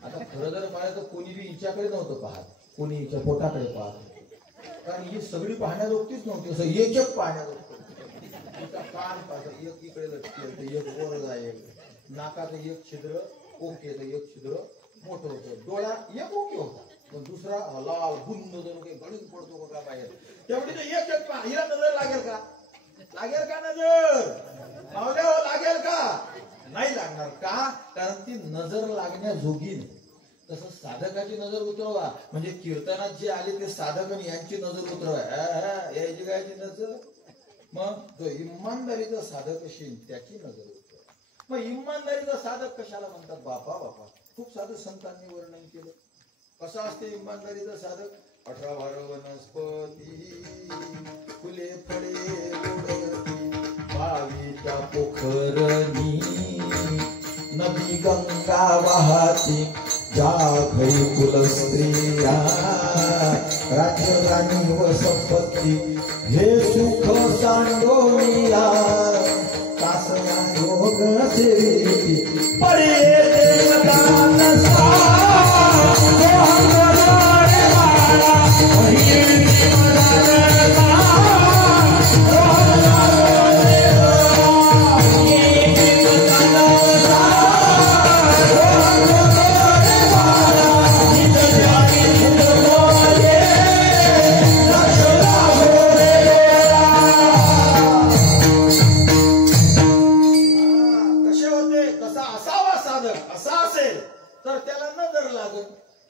आता खरं जर पाहिलं तर कोणी बी हिच्याकडे नव्हतं पाहत, कोणी हिच्या पोटाकडे पाहत. कारण ही सगळी पाहण्याजोगतीच नव्हती, असं एक पाहण्याजोगत. तिचा कान पाहत, एक इकडे लटकेल, एक वर जाईल, नाकाचं एक छिद्र ओके तर एक छिद्र मोठं होतं, डोळा एक ओके होता, पण दुसरा लाल गुंद जणू काही गळून पडतो का बाहेर. तेवढी तर एक हिला नजर लागेल का? लागेल का नजर? मावल्यावर लागेल का? नाही लागणार. का? कारण ती नजर लागण्याजोगी नाही. तसं साधकाची नजर उतरवा, म्हणजे कीर्तनात जे आले ते साधक यांची नजर उतरवा. यायची गायची नजर. मग जो इमानदारीचा साधक असेल त्याची नजर उतरवा. मग इमानदारीचा साधक कशाला म्हणतात? बापा बापा खूप साधं संतांनी वर्णन केलं. कसं असते इमानदारीचा साधक? 18 भार वनस्पती फुले फळे गोडती, बावीच्या पोखरणी नदी गंगा वाहती, ज्या घरी कुल स्त्रिया राज्य राणी व संपत्ती, हे सुख सांडोनिया कासया योग सेविती पडे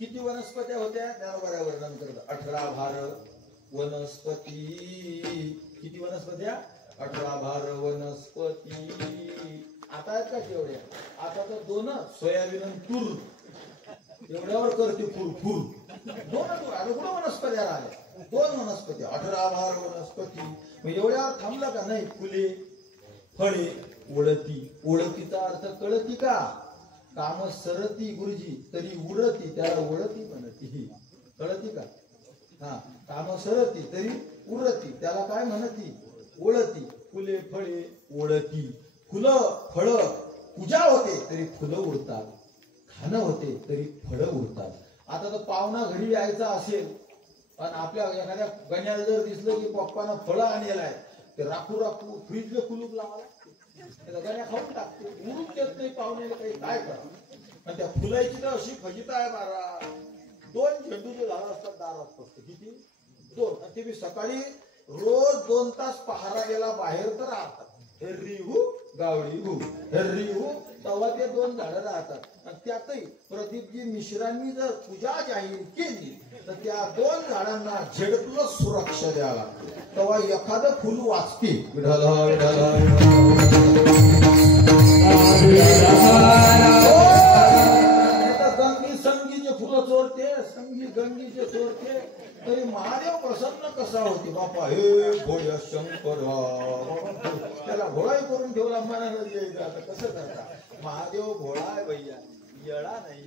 किती वनस्पत्या होत्या त्याला वर्णन करत. 18 भार वनस्पती. किती वनस्पत्या? 18 भार वनस्पती आता आहेत का तेवढ्या? आता तर दोन सोयाबीन आणि तूर एवढ्यावर करते फुर दोन आता कुठं वनस्पत्या राहिल्या? दोन वनस्पती, 18 भार वनस्पती. मग एवढ्यावर थांबलं का? नाही. फुले, फळे, ओळती. ओळतीचा अर्थ कळती का? काम सरती गुरुजी तरी उरती, त्याला ओळती म्हणती. कळती का? हा, काम सरती तरी उरती, त्याला काय म्हणती? ओळती. फुले, फळे, ओळती. फुलं, फळं पूजा होते तरी फुलं उरतात, खाणं होते तरी फळं उरतात. आता तर पाहुणा घरी यायचा असेल आणि आपल्या एखाद्या गण्याला जर दिसलं की पप्पानं फळं आणलेलं आहे, ते राखू राखू फ्रीजला कुलूप लावायला गण्या खाऊन टाकते, उरून देत नाही पाहुण्याला काही. काय करा? आणि त्या फुलाची तर अशी फजिता आहे बारा. 2 झेंडूचे झाडं असतात दारात फक्त. किती? 2. आणि ते बी सकाळी रोज 2 तास पहारा गेला बाहेर तर राहतात. हेर्री हू गावडी हू, हेर्री हू, तेव्हा ते 2 झाडं राहतात. आणि त्यातही प्रदीपजी मिश्रांनी जर पूजा जाहीर केली तर त्या 2 झाडांना झेड+ सुरक्षा द्यावी लागते, तेव्हा एखादं फुल वाचते. विढल गंगी संगीचे फुलं चोरते, संगी गंगीचे चोरते, तरी महादेव प्रसन्न कसा होते बापा? हे भोळ्या शंकर, त्याला भोळाही करून ठेवला मनाला द्यायचं. आता कसं करता? महादेव भोळा आहे भैया, येळा नाही.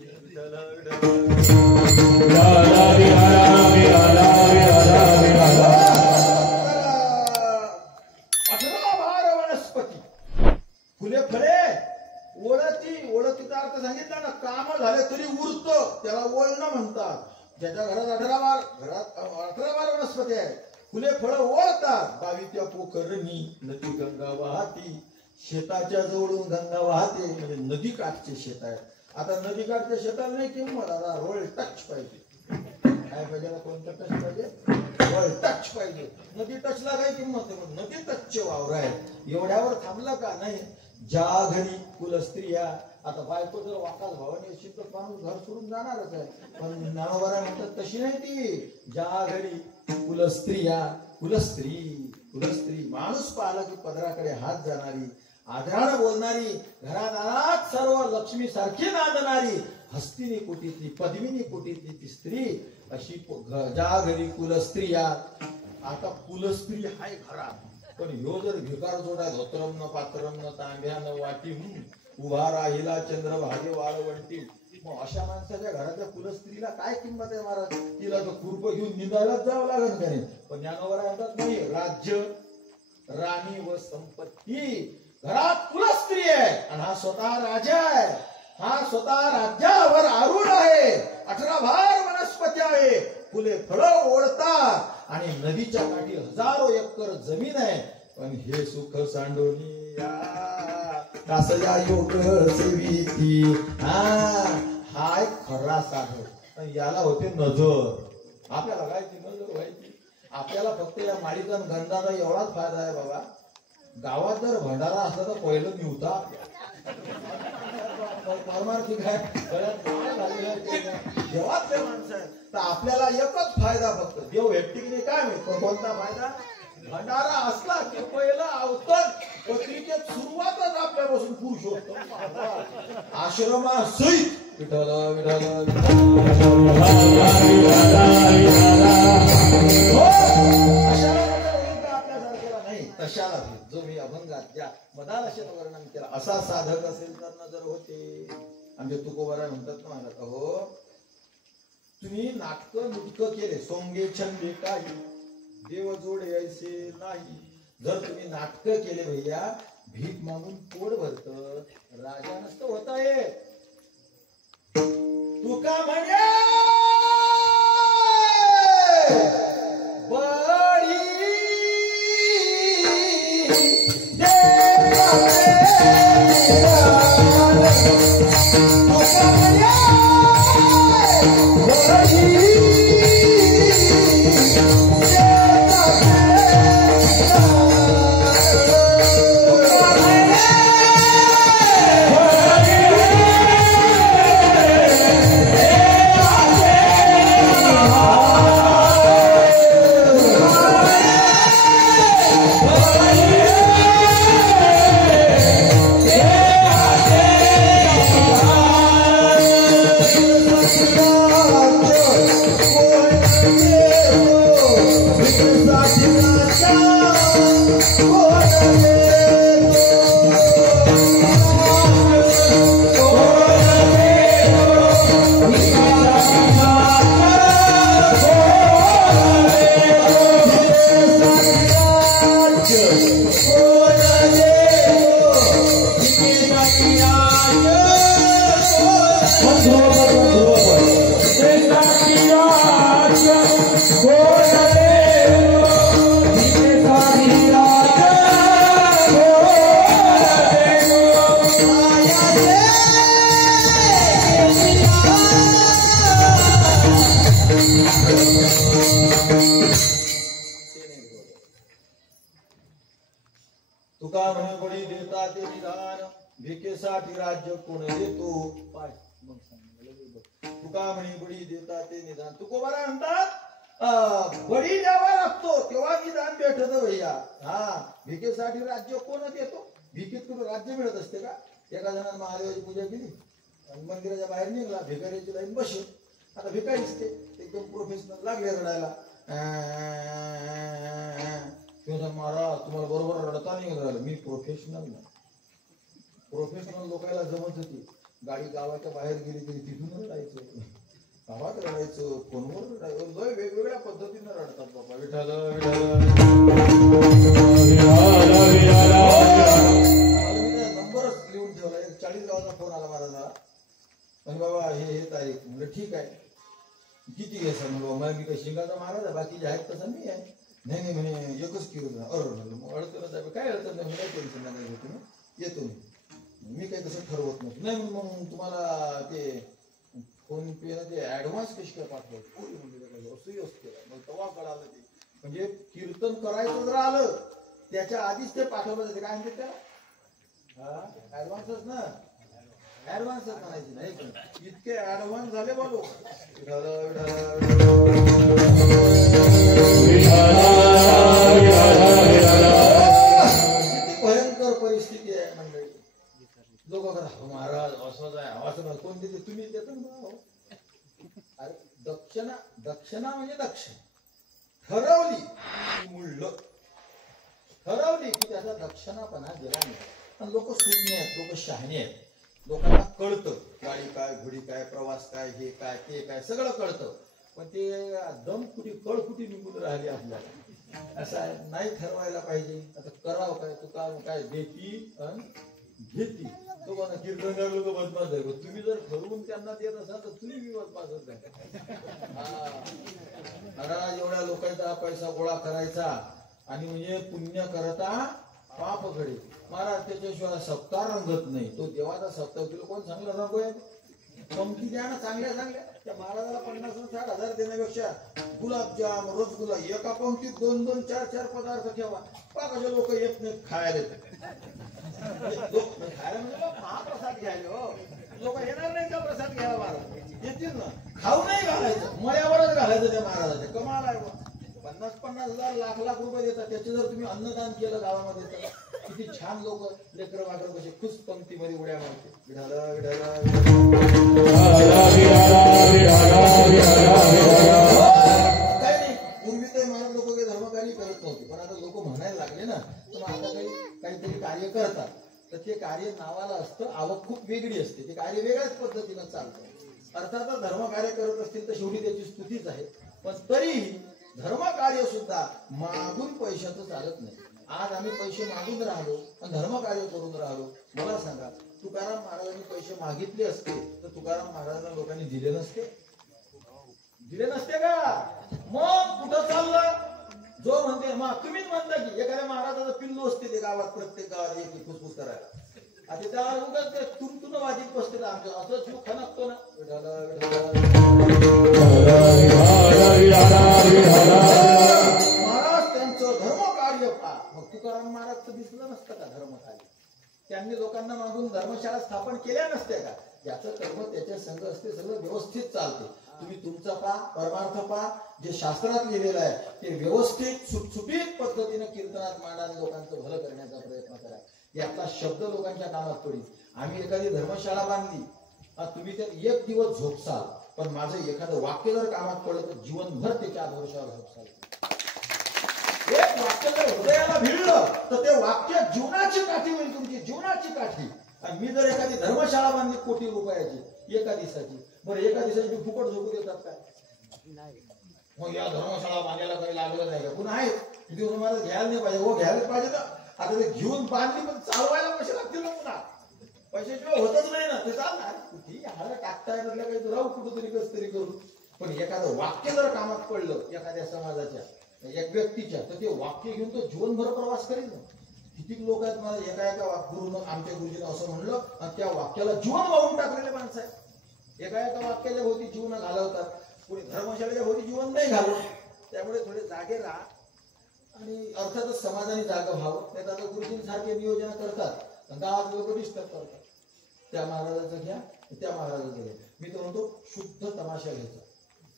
18 भार वनस्पती, फुले, फळे, ओळती. ओळतीचा अर्थ सांगितला ना, काम झाले तरी उरतं, त्याला ओळणं म्हणतात. ज्याच्या घरात 18 भार वनस्पती आहे, फुले फळं ओळतात. बावीच्या पोखरणी नदी गंगा वाहती, शेताच्या जवळून गंगा वाहते, म्हणजे नदी काठचे शेत आहे. आता नदी काठच्या शेताला नाही किंमत, आता रोल टच पाहिजे. काय पाहिजे? कोणतं टच पाहिजे? रोल टच पाहिजे. नदी टचला काही किंमत नाही, नदी टचचे वावर आहे. एवढ्यावर थांबला का? नाही. ज्या घरी कुलस्त्रिया, आता बायको जर वाकाल भावाने असेल तर माणूस घर सोडून जाणारच आहे, पण ज्ञानोबा म्हणतात तशी नाही ती. ज्या घरी कुलस्त्रिया, कुलस्त्री माणूस पाहिला की पदराकडे हात जाणारी, आदरानं बोलणारी, घरात सर्व लक्ष्मी सारखी नांदणारी, हस्तिनी कोटीतली, पद्मिनी कोटीतली ती स्त्री, अशी ज्या घरी कुलस्त्रिया. आता कुलस्त्री हाय घरात, पण ह्यो जर भिकार जोडा, धोत्रम न पात्रम न तांब्या न वाटी, उभा राहिला चंद्रभागे वाळवंटी. मग अशा माणसाच्या घरातल्या कुलस्त्रीला काय किंमत आहे महाराज? तिला तर खुरप घेऊन निंदायलाच जावं लागेल का नाही? पण ज्ञानोबा म्हणतात नाही, राज्य, राणी व संपत्ती घरात कुलस्त्री आहे, आणि हा स्वतः राजा आहे. हा स्वतः राज्यावर आरूढ आहे. 18 भार वनस्पती आहे, फुले फळं ओढतात, आणि नदीच्या काठी 1000 एकर जमीन आहे. पण हे सुख सांडोनी कासया योग सेविती. हा एक खरा सागर. याला होते नजर. आपल्याला काय ती नजर व्हायची? आपल्याला फक्त या माळीकन गंधाचा एवढाच फायदा आहे बाबा. गावात जर भंडारा असला तर पहिलं निवता देवातले माणसं आहे, तर आपल्याला एकच फायदा फक्त देव भेटते की नाही काय माहिती. कोणता फायदा? भंडारा असला की पहिलं अवतरण पत्रिकेत सुरुवातच आपल्यापासून पुरुषोत्तम आश्रमासहित विठ्ठल आपल्यासारख्याला नाही, तशाला जो मी अभंगात ज्या मदालशेत वर्णन केला असा साधक असेल तर नजर होते. आमचे तुकोबारा म्हणतात ना मला, हो तुम्ही नाटकं केले, सोंगे छंदे काही देव जोडे ऐसे नाही. जर तुम्ही नाटकं केले भैया, भीक मागून पोट भरत, राजा नसतं होता येत. तुका म्हणे बळी Yeah. भिकेसाठी राज्य कोण देतो तुका म्हणी बळी देता ते निदान तुकोबारा म्हणतात बळी द्यावा लागतो तेव्हा निदान भेटत भैया. हा भिकेसाठी राज्य कोण देतो? भिकेत कुठं राज्य मिळत असते का? एका जणांना महादेवाची पूजा केली आणि मंदिराच्या बाहेर निघला भिकाऱ्याची लाईन बसेल. आता भिकारीच ते एकदम प्रोफेशनल लागले रडायला. महाराज तुम्हाला बरोबर रडता नाही राहिलं. मी प्रोफेशनल नाही. प्रोफेशनल लोकांना जमत होती. गाडी गावाच्या बाहेर गेली तरी तिथून रडायचं, गावात रडायचं, फोनवर रडायचं. वेगवेगळ्या पद्धतीनं रडतात बाबा. विठाल नंबरच लिहून ठेवला. 40 गावाचा फोन आला महाराजाला आणि बाबा हे तारीख. म्हणजे ठीक आहे किती घ्यायचं म्हणून मग मी काही शिंगाचा महाराज आहे बाकीचे आहेत तसं मी आहे. नाही नाही म्हणे एकच किलो अडचण काय अडचण नाही काय टेन्शन नाही घेतो मी येतो मी काही तसं ठरवत नसतो. नाही मग तुम्हाला ते फोन पे ना ते ऍडव्हान्स कशी काय पाठवत पुरी म्हणजे असंही असते. मग तेव्हा कळालं ते म्हणजे कीर्तन करायचं जर आलं त्याच्या आधीच ते पाठवलं जाते. काय म्हणते त्याला ऍडव्हान्सच ना. ऍडव्हान्सच म्हणायची नाही पण इतके ऍडव्हान्स झाले बा लोक. किती भयंकर परिस्थिती आहे मंडळी. लोक महाराज असं आहे असं कोण देते? तुम्ही देता ना. अरे दक्षिणा दक्षिणा म्हणजे दक्षिण ठरवली ठरवली की त्याचा दक्षिणापणा दिला नाही. पण लोक सुज्ञ आहेत, लोक शहाणे आहेत. लोकांना कळतं गाडी काय घोडी काय प्रवास काय हे काय ते काय सगळं कळतं. पण ते दम कुठे कळ कुठे निघून राहिली आपल्याला. असं आहे नाही ठरवायला पाहिजे. आता करावं काय तू काय देती घेती. तो कोणा कीर्तनकार लोक बदमाश आहे. तुम्ही जर ठरवून त्यांना देत असाल तर तुम्ही बी बदमाशच आहे. महाराज एवढ्या लोकांचा पैसा गोळा करायचा आणि म्हणजे पुण्य करता पाप घडे. महाराज त्याच्याशिवाय सप्ताह रंगत नाही. तो देवाचा सप्ताह तुला कोण चांगला रंगोय? पंक्ती द्या ना चांगल्या चांगल्या. त्या महाराजाला 50-60 देण्यापेक्षा गुलाबजाम रसगुल्ला एका पंक्तीत 2-2 4-4 पदार्थ ठेवा. कशा लोक येत नाही खायला. खायला म्हणजे महाप्रसाद घ्यायला हो. लोक येणार नाही का प्रसाद घ्यायला? महाराज येतील ना. खाऊ नाही घालायचं मळ्यावरच घालायचं त्या महाराजाच्या. कमाल आहे. 50-50 हजार लाख रुपये देतात. त्याचे जर तुम्ही अन्नदान केलं गावामध्ये तर किती छान लोक लेकर वाटर कसे खुश पंक्तीमध्ये उड्या मारते. काय नाही पूर्वी तर महाराज लोक काही धर्मकार्य करत नव्हते. पण आता लोक म्हणायला लागले ना तर आता काहीतरी कार्य करतात. तर ते कार्य नावाला असतं. आवक खूप वेगळी असते. ते कार्य वेगळ्याच पद्धतीनं चालतं. अर्थातच धर्मकार्य करत असतील तर शेवटी त्याची स्तुतीच आहे. पण तरीही धर्मकार्य सुद्धा मागून पैशाचं चालत नाही. आज आम्ही पैसे मागून राहिलो आणि धर्मकार्य करून राहिलो. मला सांगा तुकाराम महाराजांनी पैसे मागितले असते तर तुकाराम महाराजांना लोकांनी दिले नसते? दिले नसते का? मग कुठं चाललं? जो म्हणते मग तुम्हीच म्हणता की एखाद्या महाराजाचं पिल्लू असते ते गावात प्रत्येक गावात एक फुसफुस करायला. आता त्यावर उगाच ते तुमतून वाजित बसते आमचं असं जीव खणकतो ना. महाराज त्यांचं धर्मकार्य पहा. मग तुकाराम महाराजचं दिसलं नसतं का धर्मकार्य? त्यांनी लोकांना मागून धर्मशाळा स्थापन केल्या नसत्या का? ज्याचं कर्म त्याच्या संघ असते सगळं व्यवस्थित चालते. तुम्ही तुमचा पहा परमार्थ पहा. जे शास्त्रात लिहिलेलं आहे ते व्यवस्थित सुटसुटीत पद्धतीने कीर्तनात मांडा. लोकांचं भलं करण्याचा प्रयत्न करा. यातला शब्द लोकांच्या कामात पडेल. आम्ही एखादी धर्मशाळा बांधली तुम्ही त्यात एक दिवस झोपसाल पण माझं एखादं वाक्य जर कामात पडलं तर जीवनभर त्याच्या आदर्शावर झोपसाल. एक वाक्य जर हृदयाला भिडलं तर ते वाक्य जीवनाची काठी होईल. तुमची जीवनाची काठी. आणि मी जर एखादी धर्मशाळा बांधली कोटी रुपयाची एका दिवसाची. बरं एका दिवसाची फुकट झोपू देतात काय? मग या धर्मशाळा बांधायला काही लागलं नाही का? पुन्हा आहे दिवस मला घ्यायला नाही पाहिजे. हो घ्यायलाच पाहिजे ना. आता ते घेऊन बांधली पण चालवायला पैसे लागतील ना. पुन्हा पैशाशिवाय होतच नाही ना. ते चालणार कुठे हाडं टाकताय म्हटलं काही राहू कुठंतरी कस तरी करू. पण एखादं वाक्य जर कामात पडलं एखाद्या समाजाच्या एक व्यक्तीच्या तर ते वाक्य घेऊन तो जीवनभर प्रवास करेल ना. किती लोक आहेत मला एका गुरुनं आमच्या गुरुजीनं असं म्हणलं आणि त्या वाक्याला जीवन वाहून टाकलेले माणसं आहेत. एका वाक्याच्या भोवती जीवन घालवतात. कोणी धर्मशाळेच्या भोवती जीवन नाही घालवत. त्यामुळे थोडे जागे राहा आणि अर्थातच समाजाने जागा व्हावं. नाही तर गुरुजींसारखे नियोजन करतात गावात लोक डिस्टर्ब करतात. त्या महाराजाचं घ्या, त्या महाराजाचं घ्या. मी तर म्हणतो शुद्ध तमाशा घ्यायचा,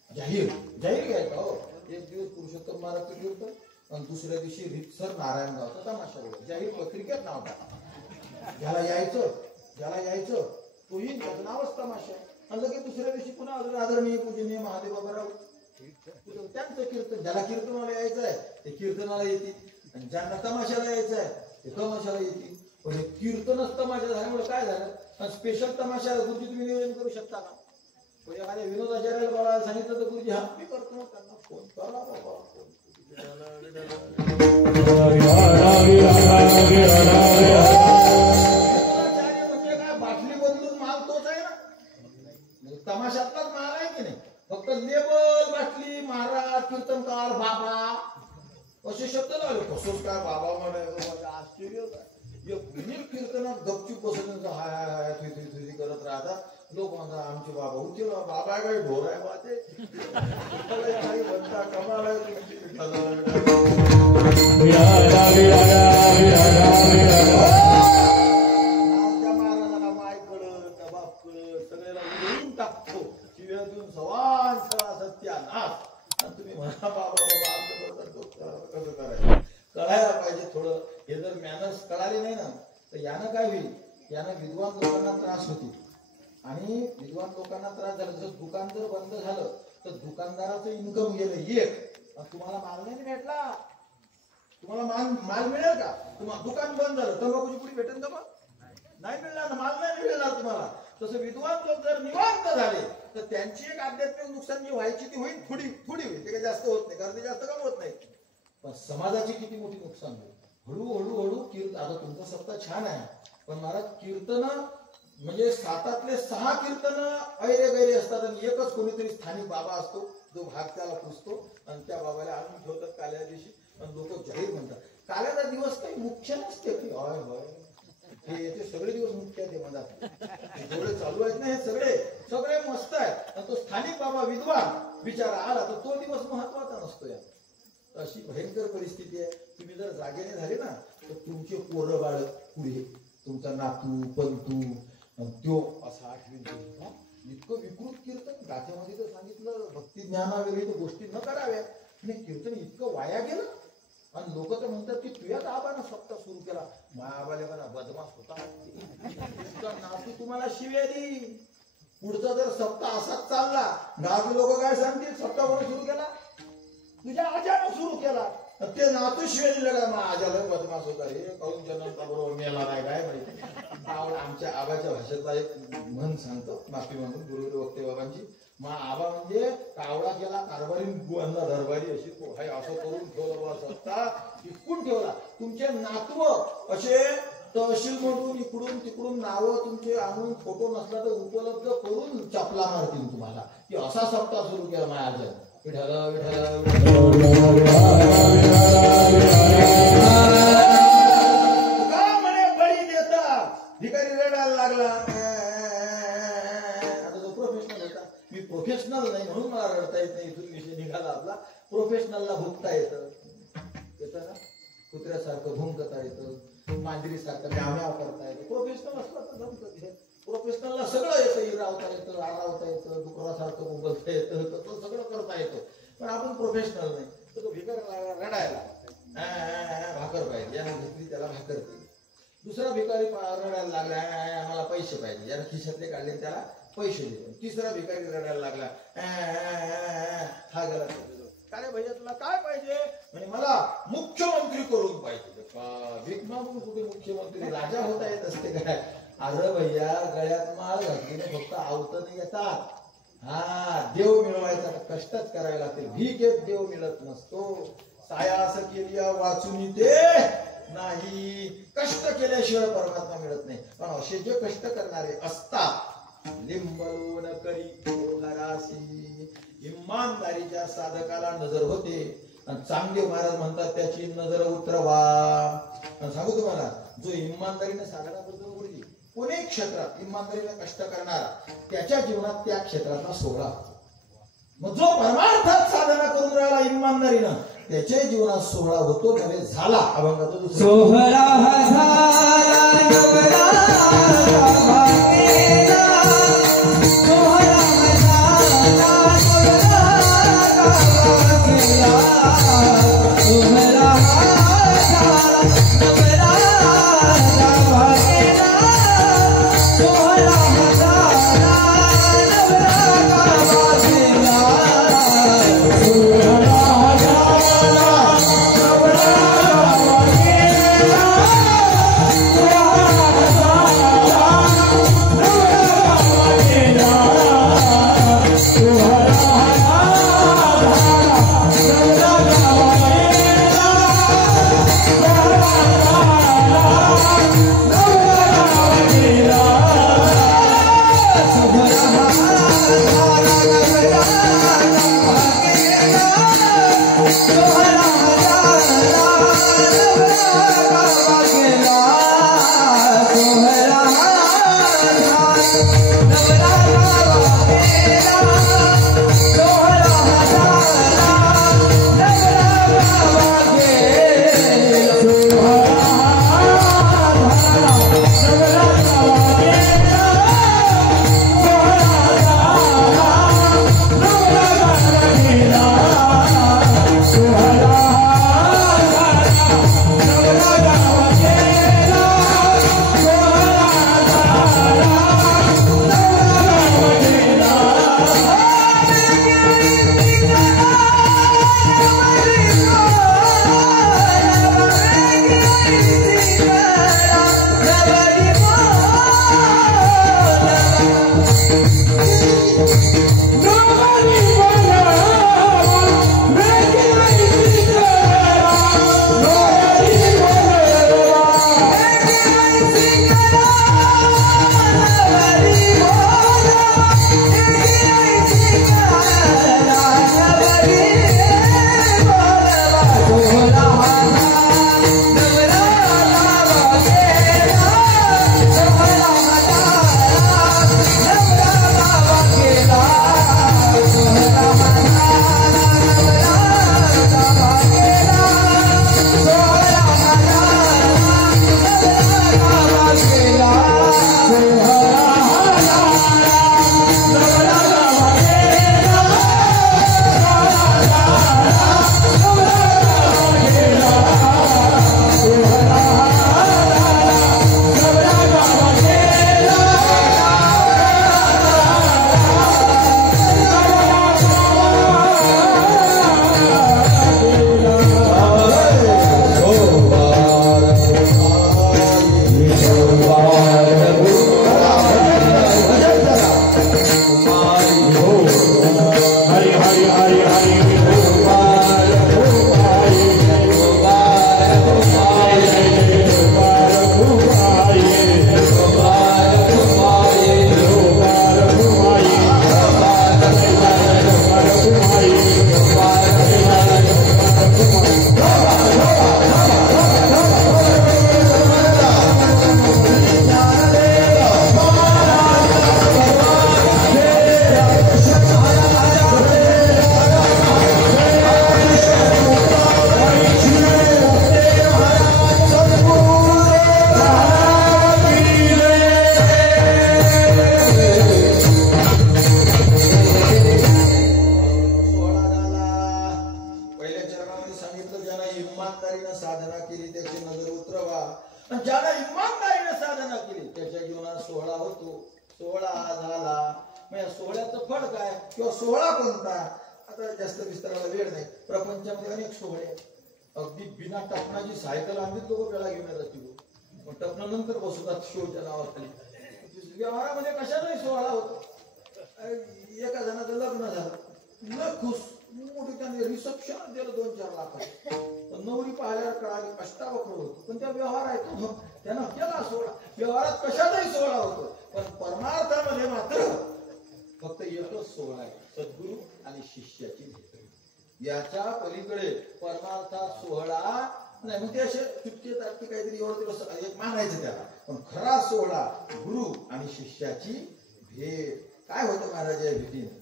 जाहीर जाहीर घ्यायचा. हो, एक दिवस पुरुषोत्तम महाराजचं कीर्तन आणि दुसऱ्या दिवशी रितसर नारायणगावचा तमाशा घ्यायचा, जाहीर पत्रिकेत नाव टाका. ज्याला यायचं तोही त्याचं नावच तमाशा. आणि लगेच दुसऱ्या दिवशी पुन्हा आदरणीय पूजनीय महादेव बाबाराव त्यांचं कीर्तन. ज्याला कीर्तनाला यायचं आहे ते कीर्तनाला येतील, आणि ज्यांना तमाशाला यायचं आहे ते तमाशाला येतील. पण हे कीर्तनच तमाशा झाल्यामुळे काय झालं, स्पेशल तमाशा गुरुजी तुम्ही नियोजन करू शकता का? पण एखाद्या विनोदाचार्याला बाळा सांगितलं तर गुरुजी हा मी करतो, त्यांना फोन करा बाबा. म्हणजे काय, बाटली बदलून माल तोच आहे ना, तमाशातलाच माल आहे की नाही. फक्त लेबल बाटली, महाराज, कीर्तनकार, बाबा असे शब्द लावले. कसोच काय बाबा म्हणायचं, आश्चर्य. कीर्तनात गपचूप बसून हाय थुई करत राहतात. लोक म्हणतात आमचे बाबा उचल, बाबा काय ढोर आहे बाते काही म्हणता कमाल आहे तुमची. महाराजाला माय कळत, बाप कळत, सगळ्याला उडवून टाकतो, शिव्यातून सवान सवा सत्यानाश. आणि तुम्ही म्हणा बाबा बाबा आमचं करतात, कसं करायचं कळायला पाहिजे थोडं. हे जर मॅनर्स कळाले नाही ना तर यानं काय होईल, यानं विद्वान लोकांना त्रास होतील. आणि विद्वान लोकांना त्रास झाला, जर दुकान जर बंद झालं तर दुकानदाराचं इन्कम गेलं एक, तुम्हाला माल नाही भेटला. तुम्हाला माल मिळेल का? तुम्हाला दुकान बंद झालं, तंबाखूची पुडी भेटेल का? मग नाही मिळणार ना, माल नाही मिळणार तुम्हाला. तसं विद्वान लोक जर निवांत झाले तर त्यांची एक आध्यात्मिक नुकसान जी व्हायची ती होईल, थोडी होईल, ते काही जास्त होत नाही, कारण ते जास्त कम होत नाही. पण समाजाची किती मोठी नुकसान होईल. हळूहळू कीर्तन. आता तुमचा सप्ताह छान आहे, पण महाराज कीर्तन म्हणजे 7 6 कीर्तन ऐरे गैरे असतात, आणि एकच कोणीतरी स्थानिक बाबा असतो जो भाग त्याला पुसतो आणि त्या बाबाला आणून ठेवतात काल्या दिवशी. आणि लोक जाहीर म्हणतात काल्याचा दिवस काही मुख्य नसते. होय होय, हे याचे सगळे दिवस मुख्य आहे ते म्हणतात, जेवढे चालू आहेत ना हे सगळे मस्त आहेत. आणि तो स्थानिक बाबा विद्वान बिचारा आला तर तो दिवस महत्वाचा नसतो. या अशी भयंकर परिस्थिती आहे. तुम्ही जर जागेने झाले ना तर तुमचे पोरं बाळ पुढे, तुमचा नातू पंतू त्यो असा आठवीत इतकं विकृत कीर्तन. गाथ्यामध्ये तर सांगितलं भक्ती ज्ञानाविरहित गोष्टी न कराव्या, आणि कीर्तन इतकं वाया गेलं. आणि लोक तर म्हणतात की तुझ्याच आबानं सप्ताह सुरू केला. माझ्या आबाला मला बदमाश होता, नातू तुम्हाला शिव्या देईल. पुढचा जर सप्ताह असाच चालला, गावी लोक काय सांगतील, सप्ताह कोणी सुरू केला? तुझ्या आजानं सुरू केला. ते नातू शिवाय दिलं का, मग आजाला बदमाश होता रे, काहून जनता बरोबर मेला नाही काय माहिती. आमच्या आबाच्या भाषेतला एक म्हण सांगतो, माफी म्हणून गुरुदेव वक्ते बाबांची. मग आबा म्हणजे कावळा केला कारभारी, गुवांना दरबारी अशी हाय असं करून ठेवलं बा सत्ता, इकडून ठेवला. तुमचे नातव असे तहसील मधून इकडून तिकडून नावं तुमचे आणून फोटो नसला तर उपलब्ध करून चपला मारतील तुम्हाला की असा सप्ताह सुरू केला माझ्या आजाने. विठाला म्हणे बळी देतात, भिकारी रडायला लागला. आता तो प्रोफेशनल होता, मी प्रोफेशनल नाही म्हणून मला रडता येत नाही. इथून विषय निघाला आपला. प्रोफेशनलला भुंकता येतं ना, कुत्र्यासारखं भुंकता येतं, मांजरीसारखं म्याव करता येतं. प्रोफेशनल असलं तर जमतं. प्रोफेशनलला सगळं येतं, इरावता येतं, आरावता येतं, डुकरासारखं बोलता येतं, तसं सगळं करता येतं. पण आपण प्रोफेशनल नाही. तर तो भिकार रडायला भाकर पाहिजे, यानं घेतली त्याला भाकर दिली. दुसरा भिकारी रडायला लागला, आम्हाला पैसे पाहिजे, यानं खिशातले काढले त्याला पैसे दिले. तिसरा भिकारी रडायला लागला, हा गेला. काय भैया तुला काय पाहिजे? म्हणजे मला मुख्यमंत्री करून पाहिजे. भीक मागून कुठे मुख्यमंत्री राजा होता येत असते काय? अरे भैया गळ्यात माळ घातलीने फक्त आवतन येतात. हा देव मिळवायचा कष्टच करायला लागते. भीक एक देव मिळत नसतो. सायास केली वाचून ते नाही, कष्ट केल्याशिवाय परमात्मा मिळत नाही. पण असे जे कष्ट करणारे असतात, लिंबलोन करी घरासी, इमानदारीच्या साधकाला नजर होते. आणि चांगले महाराज म्हणतात त्याची नजर उतरवा. सांगू तुम्हाला, जो इमानदारीने साधना करतो कोणी क्षेत्रात इमानदारीने कष्ट करणारा, त्याच्या जीवनात त्या क्षेत्रातला सोहळा. मग जो परमार्थात साधना करून राहिला इमानदारीनं, त्याच्या जीवनात सोहळा होतो. नव्हे झाला अभंगाचा सोहळा. व्यवहारामध्ये कशालाही सोहळा होतो. एका जणाचं लग्न झालं, न खुश मोठी त्याने रिसेप्शन दिलं 2-4 लाखात. नवरी पाहायला कळाली अष्टावक्र होतो, पण त्या व्यवहार आहे तो त्यानं केला सोहळा. व्यवहारात कशाचाही सोहळा होतो, पण परमार्थामध्ये मात्र फक्त एकच सोहळा आहे, सद्गुरू आणि शिष्याची भेट. याच्या पलीकडे परमार्थात सोहळा नाही. मग ते असे चुटके ताटके काहीतरी एवढं एक मानायचं त्याला, पण खरा सोहळा गुरु आणि शिष्याची भेट. काय होतं महाराज या भेटीने?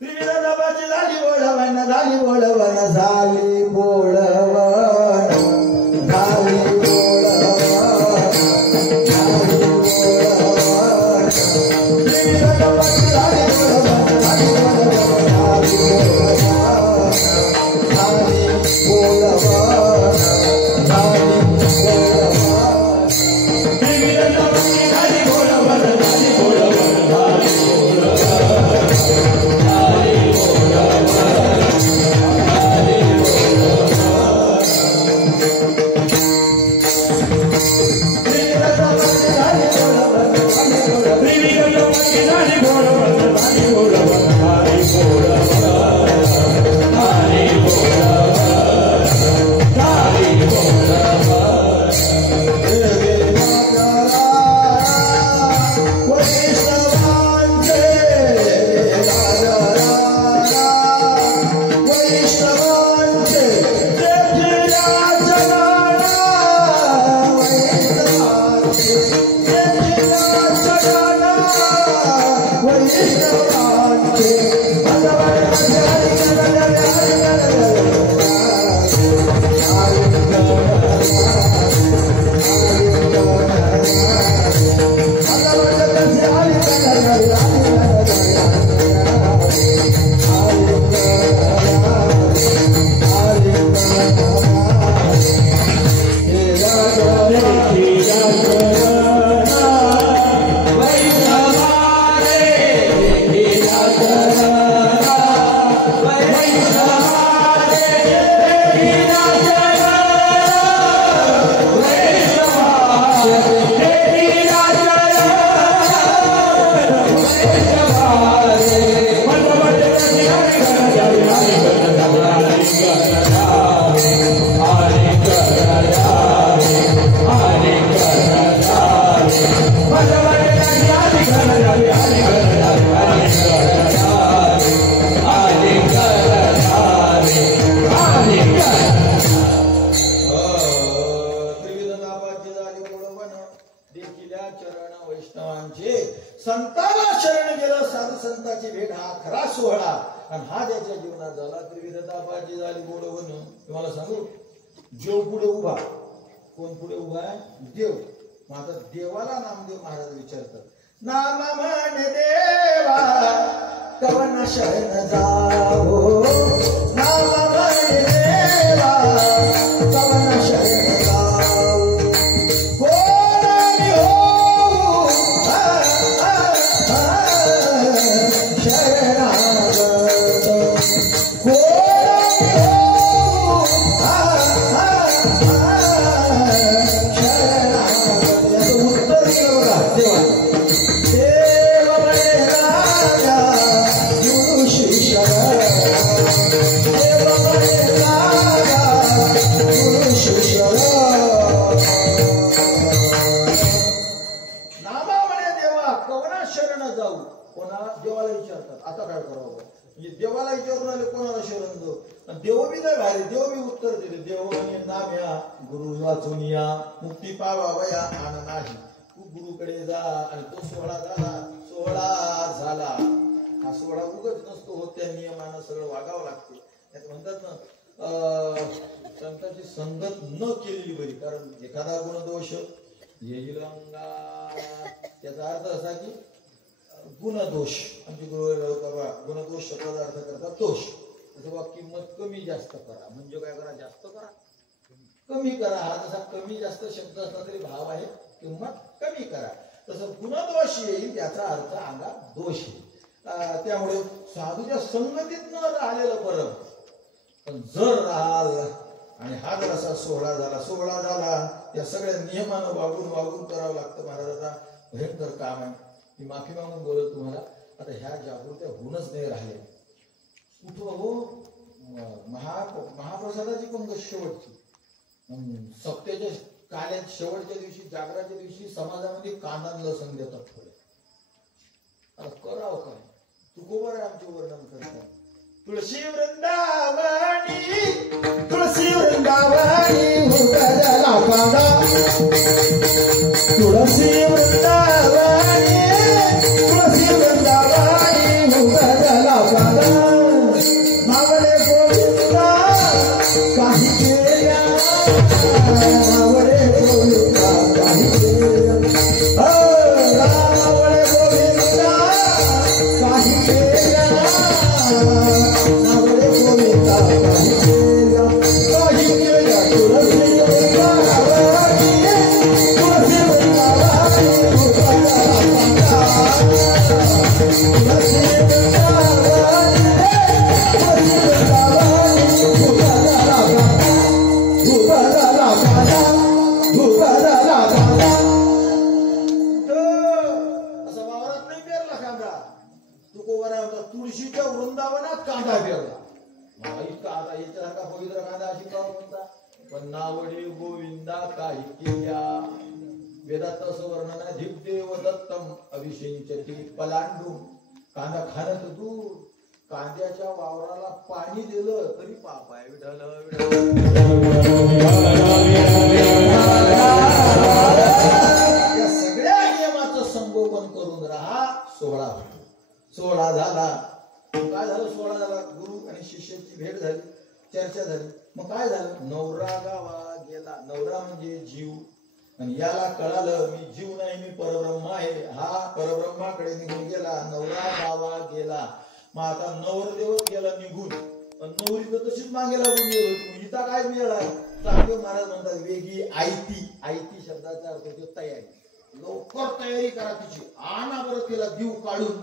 त्रिविध जपाची झाली बोळवण, झाली बोळवण, झाली बोळवण, झाली बोळवण, झाली बोळवण. त्रिविध जपाची झाली बोळवण, झाली बोळवण, झाली बोळवण, झाली बोळवण, झाली बोळवण. त्रिविध जपाची झाली बोळवण, झाली बोळवण, झाली बोळवण. Bora, देवांचे संताला शरण गेलं साधू संताची भेट हा खरा सोहळा आणि हा ज्याच्या जीवनात झाला तर विरतापाची झाली बोलवून. तुम्हाला सांगू देव पुढे उभा. कोण पुढे उभा आहे? देव. मग आता देवाला नामदेव महाराज विचारतात नाम म्हण देवा कवन शरण जाओ नाम म्हण देवा कवन शरण जाओ कोणी हो शरणागत देवाला विचारतात. आता काय करावं म्हणजे देवाला विचारून आले कोणाला शरण जाऊ. देव बी नाही भारी. देव बी उत्तर दिले देव नाम या गुरु वाचून या मुक्ती पावावया आण नाही. तू गुरुकडे जा आणि तो सोहळा झाला. सोहळा झाला. हा सोहळा उगच नसतो होत. त्या नियमानं सगळं वागावं लागते. त्यात म्हणतात ना संतांची संगत न केलेली बरी. कारण एखादा गुणदोष येईल त्याचा अर्थ असा की गुणदोष. आमचे गुणदोष शब्दाचा अर्थ करतात दोष. तसं किंमत कमी जास्त करा म्हणजे काय करा? जास्त करा कमी करा. हा जसा कमी जास्त शब्द असला तरी भाव आहे किंमत कमी करा. तसं गुणदोष येईल त्याचा अर्थ अंगात दोष येईल. त्यामुळे साधूच्या संगतीत न राहिलेलं बरं. पण जर राहाल आणि हा जर असा सोहळा झाला त्या सगळ्या नियमानं वागून करावं लागतं. महाराजाचा भयंकर काम आहे. मी माफी मागून बोलत तुम्हाला. आता ह्या जागृत्या होऊनच नाही राहिले. कुठं हो महाप्रसादाची पंगत शेवटची सप्त्याच्या काल्यात शेवटच्या दिवशी जागराच्या दिवशी समाजामध्ये कांदा लसण देतात थोडे. आता करावं काय? तुकोबर आमचे वर्णन करतात. तुळशी वृंदावनी तुळशी वृंदावनी तुळसी वृंदावनी तुळसी वृंदावनी मावळे गोविंदा काही केल्या मावळे गोविंदा काही केल्या मावळे गोविंदा काही केल्या मावळे गोविंदा काही केल्या काही केल्या तुळसी वृंदावनी तुळसी वृंदावनी तुळशीच्या वृंदावनात कांदा पेरला. इतका आता याच्यासारखा पवित्र कांदा अशी का म्हणता. पण नावडे गोविंदा काही केल्या. वेदात असं वर्णन आहे धिपदेव दत्तम अभिषेचती पलांडू. कांदा खाणं दूर कांद्याच्या वावराला पाणी दिलं तरी पाप आहे. या सगळ्या नियमाचं संगोपन करून राहा. सोहळा झाला. काय झालं? सोहळा झाला. गुरु आणि शिष्याची भेट झाली. चर्चा झाली. मग काय झालं? नवरा गावा गेला. नवरा म्हणजे जीव. आणि याला कळालं मी जीव नाही मी परब्रह्म आहे. हा परब्रह्माकडे निघून गेला. नवरा गावा गेला. मग आता नवरदेवच गेला निघून. नवरी तर तशीच मागे लागून गेली होती. हिता काय मिळाला? चांगले महाराज म्हणतात वेगळी आयती. आयती शब्दाचा अर्थ होतो तयारी. लवकर तयारी करा तिची. आणा बरं तिला जीव काढून.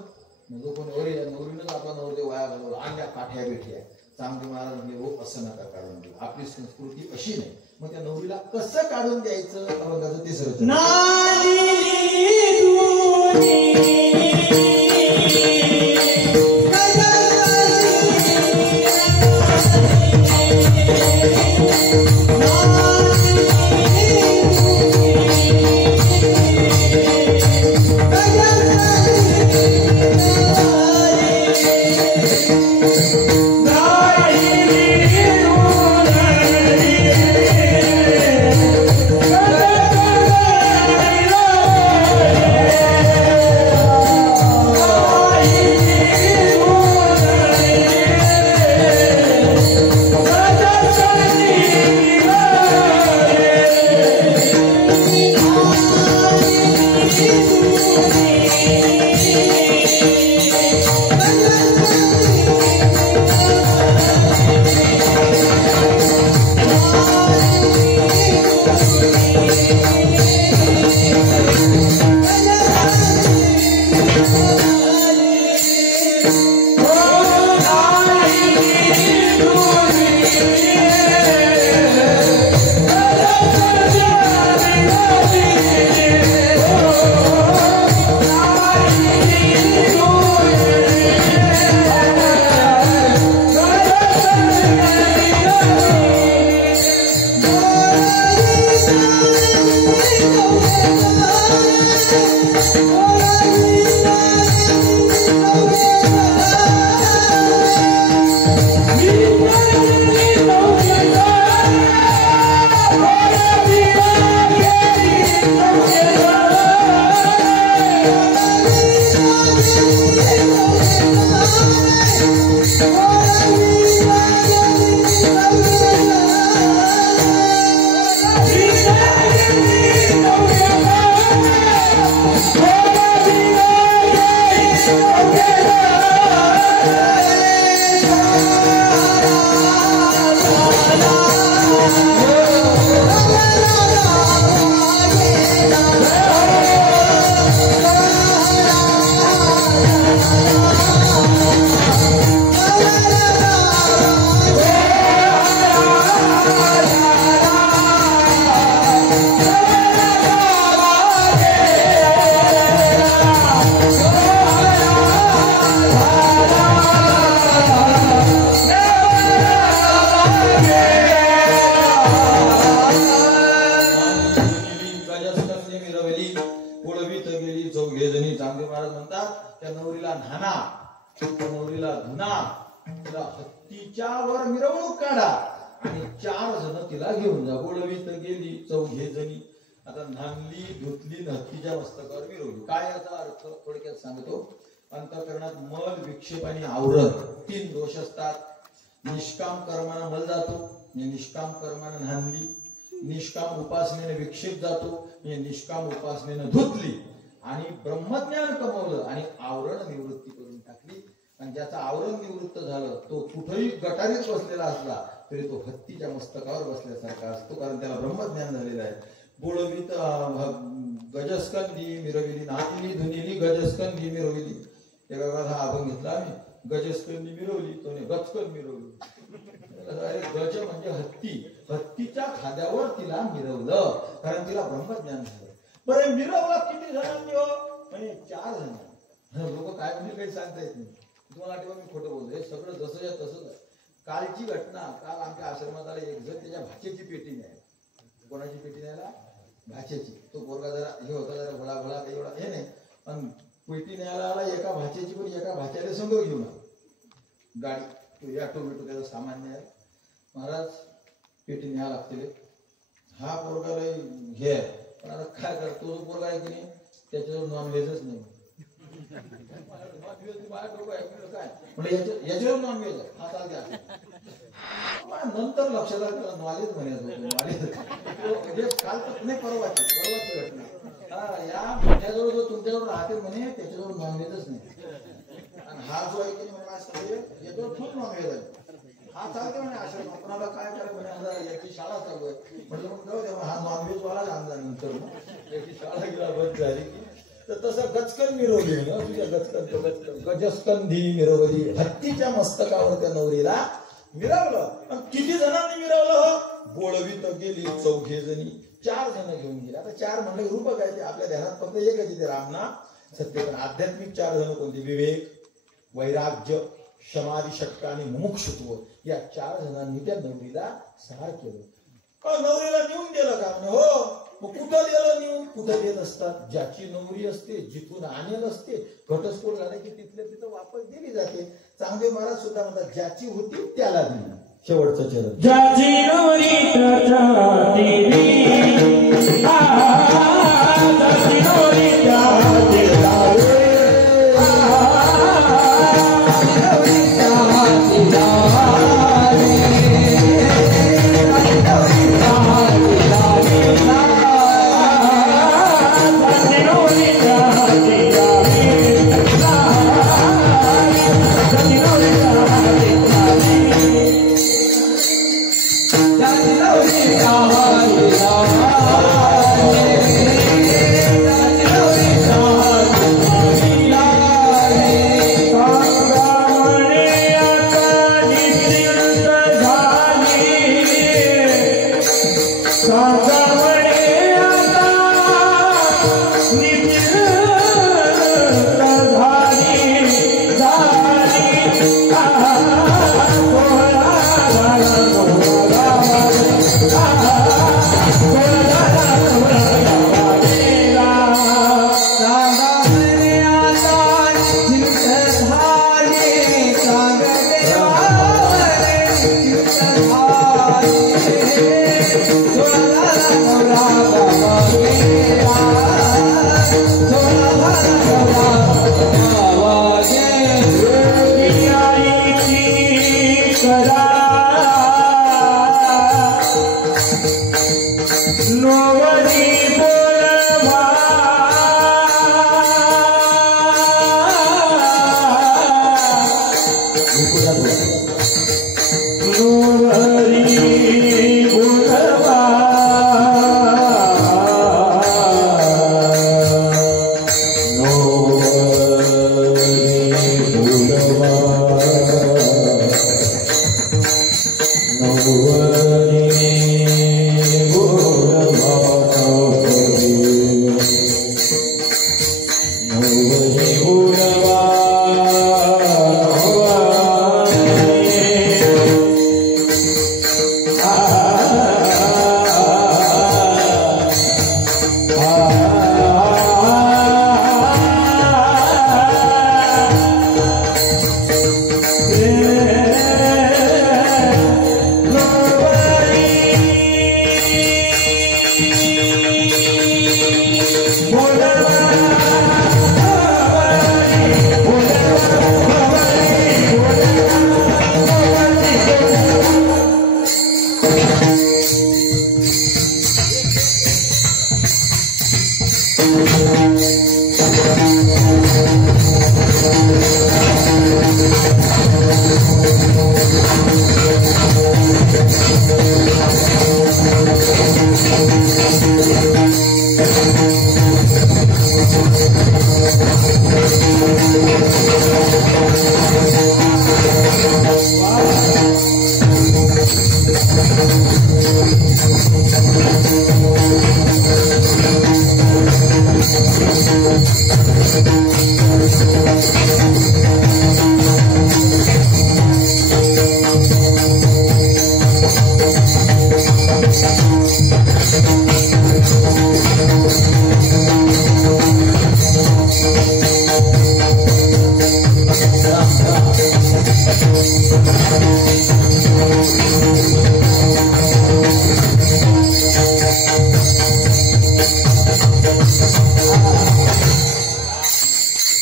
लोक नवरीनंच आपला नवरदेव वाया घालवला. आणल्या काठ्या भेटल्या. चांगले महाराज म्हणजे हो असं नका काढून देऊ. आपली संस्कृती अशी नाही. मग त्या नवरीला कसं काढून द्यायचं? अभंगाचं तिसरं चांगले महाराज म्हणतात त्या नवरीला न्हाना, त्या नवरीला धुना, तिला हत्तीच्या वर मिरवणूक काढा आणि 4 जण तिला घेऊन जा. बोलवीत गेली 4 जणी. आता न्हानली, धुतली, हत्तीच्या मस्तकावर मिरवली. काय याचा अर्थ थोडक्यात सांगतो. अंतःकरणात मल, विक्षेप आणि आवरण 3 दोष असतात. निष्काम कर्मानं मल जातो, निष्काम कर्मानं न्हानली. निष्काम उपासनेने विक्षेप जातो, निष्काम उपासनेनं धुतली. आणि ब्रह्मज्ञान कमवलं आणि आवरण निवृत्ती करून टाकली. आणि ज्याचा आवरण निवृत्त झालं तो कुठेही गटारीत बसलेला असला तरी तो हत्तीच्या मस्तकावर बसल्यासारखा असतो, कारण त्याला ब्रह्मज्ञान झालेलं आहे. बोलवीत गजस्कंदी मिरविली, नाचली धुनिली गजस्कंदी मिरविली. एका वेळा हा अभंग घेतला आम्ही. गजस्कंदी मिरवली, तो गजकन मिरवली. अरे गज म्हणजे हत्ती, हत्तीच्या खाद्यावर तिला मिरवलं, कारण तिला ब्रह्मज्ञान झालं. बरं मिरवलं किती जणांनी हो? म्हणजे 4 जण. लोक काय म्हणजे काही सांगता येत नाही. तुम्हाला आठवण मी खोटं बोलतो, हे सगळं जसं या तसंच आहे. कालची घटना, काल आमच्या आश्रमात आला एक जण, त्याच्या भाचेची पेटी न्यायला. कोणाची पेटी न्यायला? भाचेची. तो पोरगा जरा हे होता, जरा भोळा भोळा काही एवढा हे नाही, पण पेटी न्यायला आला एका भाचेची, पण एका भाच्याला संग घेऊन गाडी ऑटो बिटो त्याचं सामान न्यायला. महाराज पेटी न्यायला लागते. हा पोरगा हे आहे, पण आता काय करतो जो पोरगा आहे की नाही त्याच्याजवळ नॉनव्हेजच नाही. याच्यावर नॉनव्हेज आहे, हा चालते. नंतर लक्षात आलं त्याला नॉलेज म्हणायचं. काल तर नाही, परवाची घटना. या माझ्याजवळ जो तुमच्याजवळ राहते म्हणे त्याच्याजवळ नॉनव्हेजच नाही. आणि हा जो आहे की नाही याच्यावर फुल नॉनव्हेज आहे. हा चालते म्हणे आश्रम, कोणाला काय करायचं म्हणे, याची शाळा चालू आहे. म्हणजे मग जाऊ दे, हा नॉनव्हेज वाला आणला. नंतर याची शाळा गेला बंद झाली की तर तसं गचकन मिरवली ना तुझ्या गजस्कंधी मिरवली. हत्तीच्या मस्तकावर त्या नवरीला मिरवलं. किती जणांनी मिरवलं हो? बोलवीत गेली 4 जणी. 4 जण घेऊन गेले. आता 4 म्हणले रूप काय ते आपल्या ध्यानात फक्त एक आहे तिथे, रामनाम सत्य. पण आध्यात्मिक 4 जण कोणते? विवेक, वैराग्य, समाधी शक्ती आणि मुमुक्षुत्व. या 4 जणांनी त्या नवरीला सार केलं. नवरीला नेऊन गेलं का? म्हणे हो. मग कुठं गेलं नेऊन? कुठं देत असतात? ज्याची नवरी असते, जिथून आणेल असते, घटस्फोट झाला की तिथल्या तिथं वापस दिली जाते. चांगले महाराज सुद्धा म्हणतात ज्याची होती त्याला दिली. शेवटचं चरण. ज्याची नवरी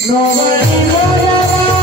Nobody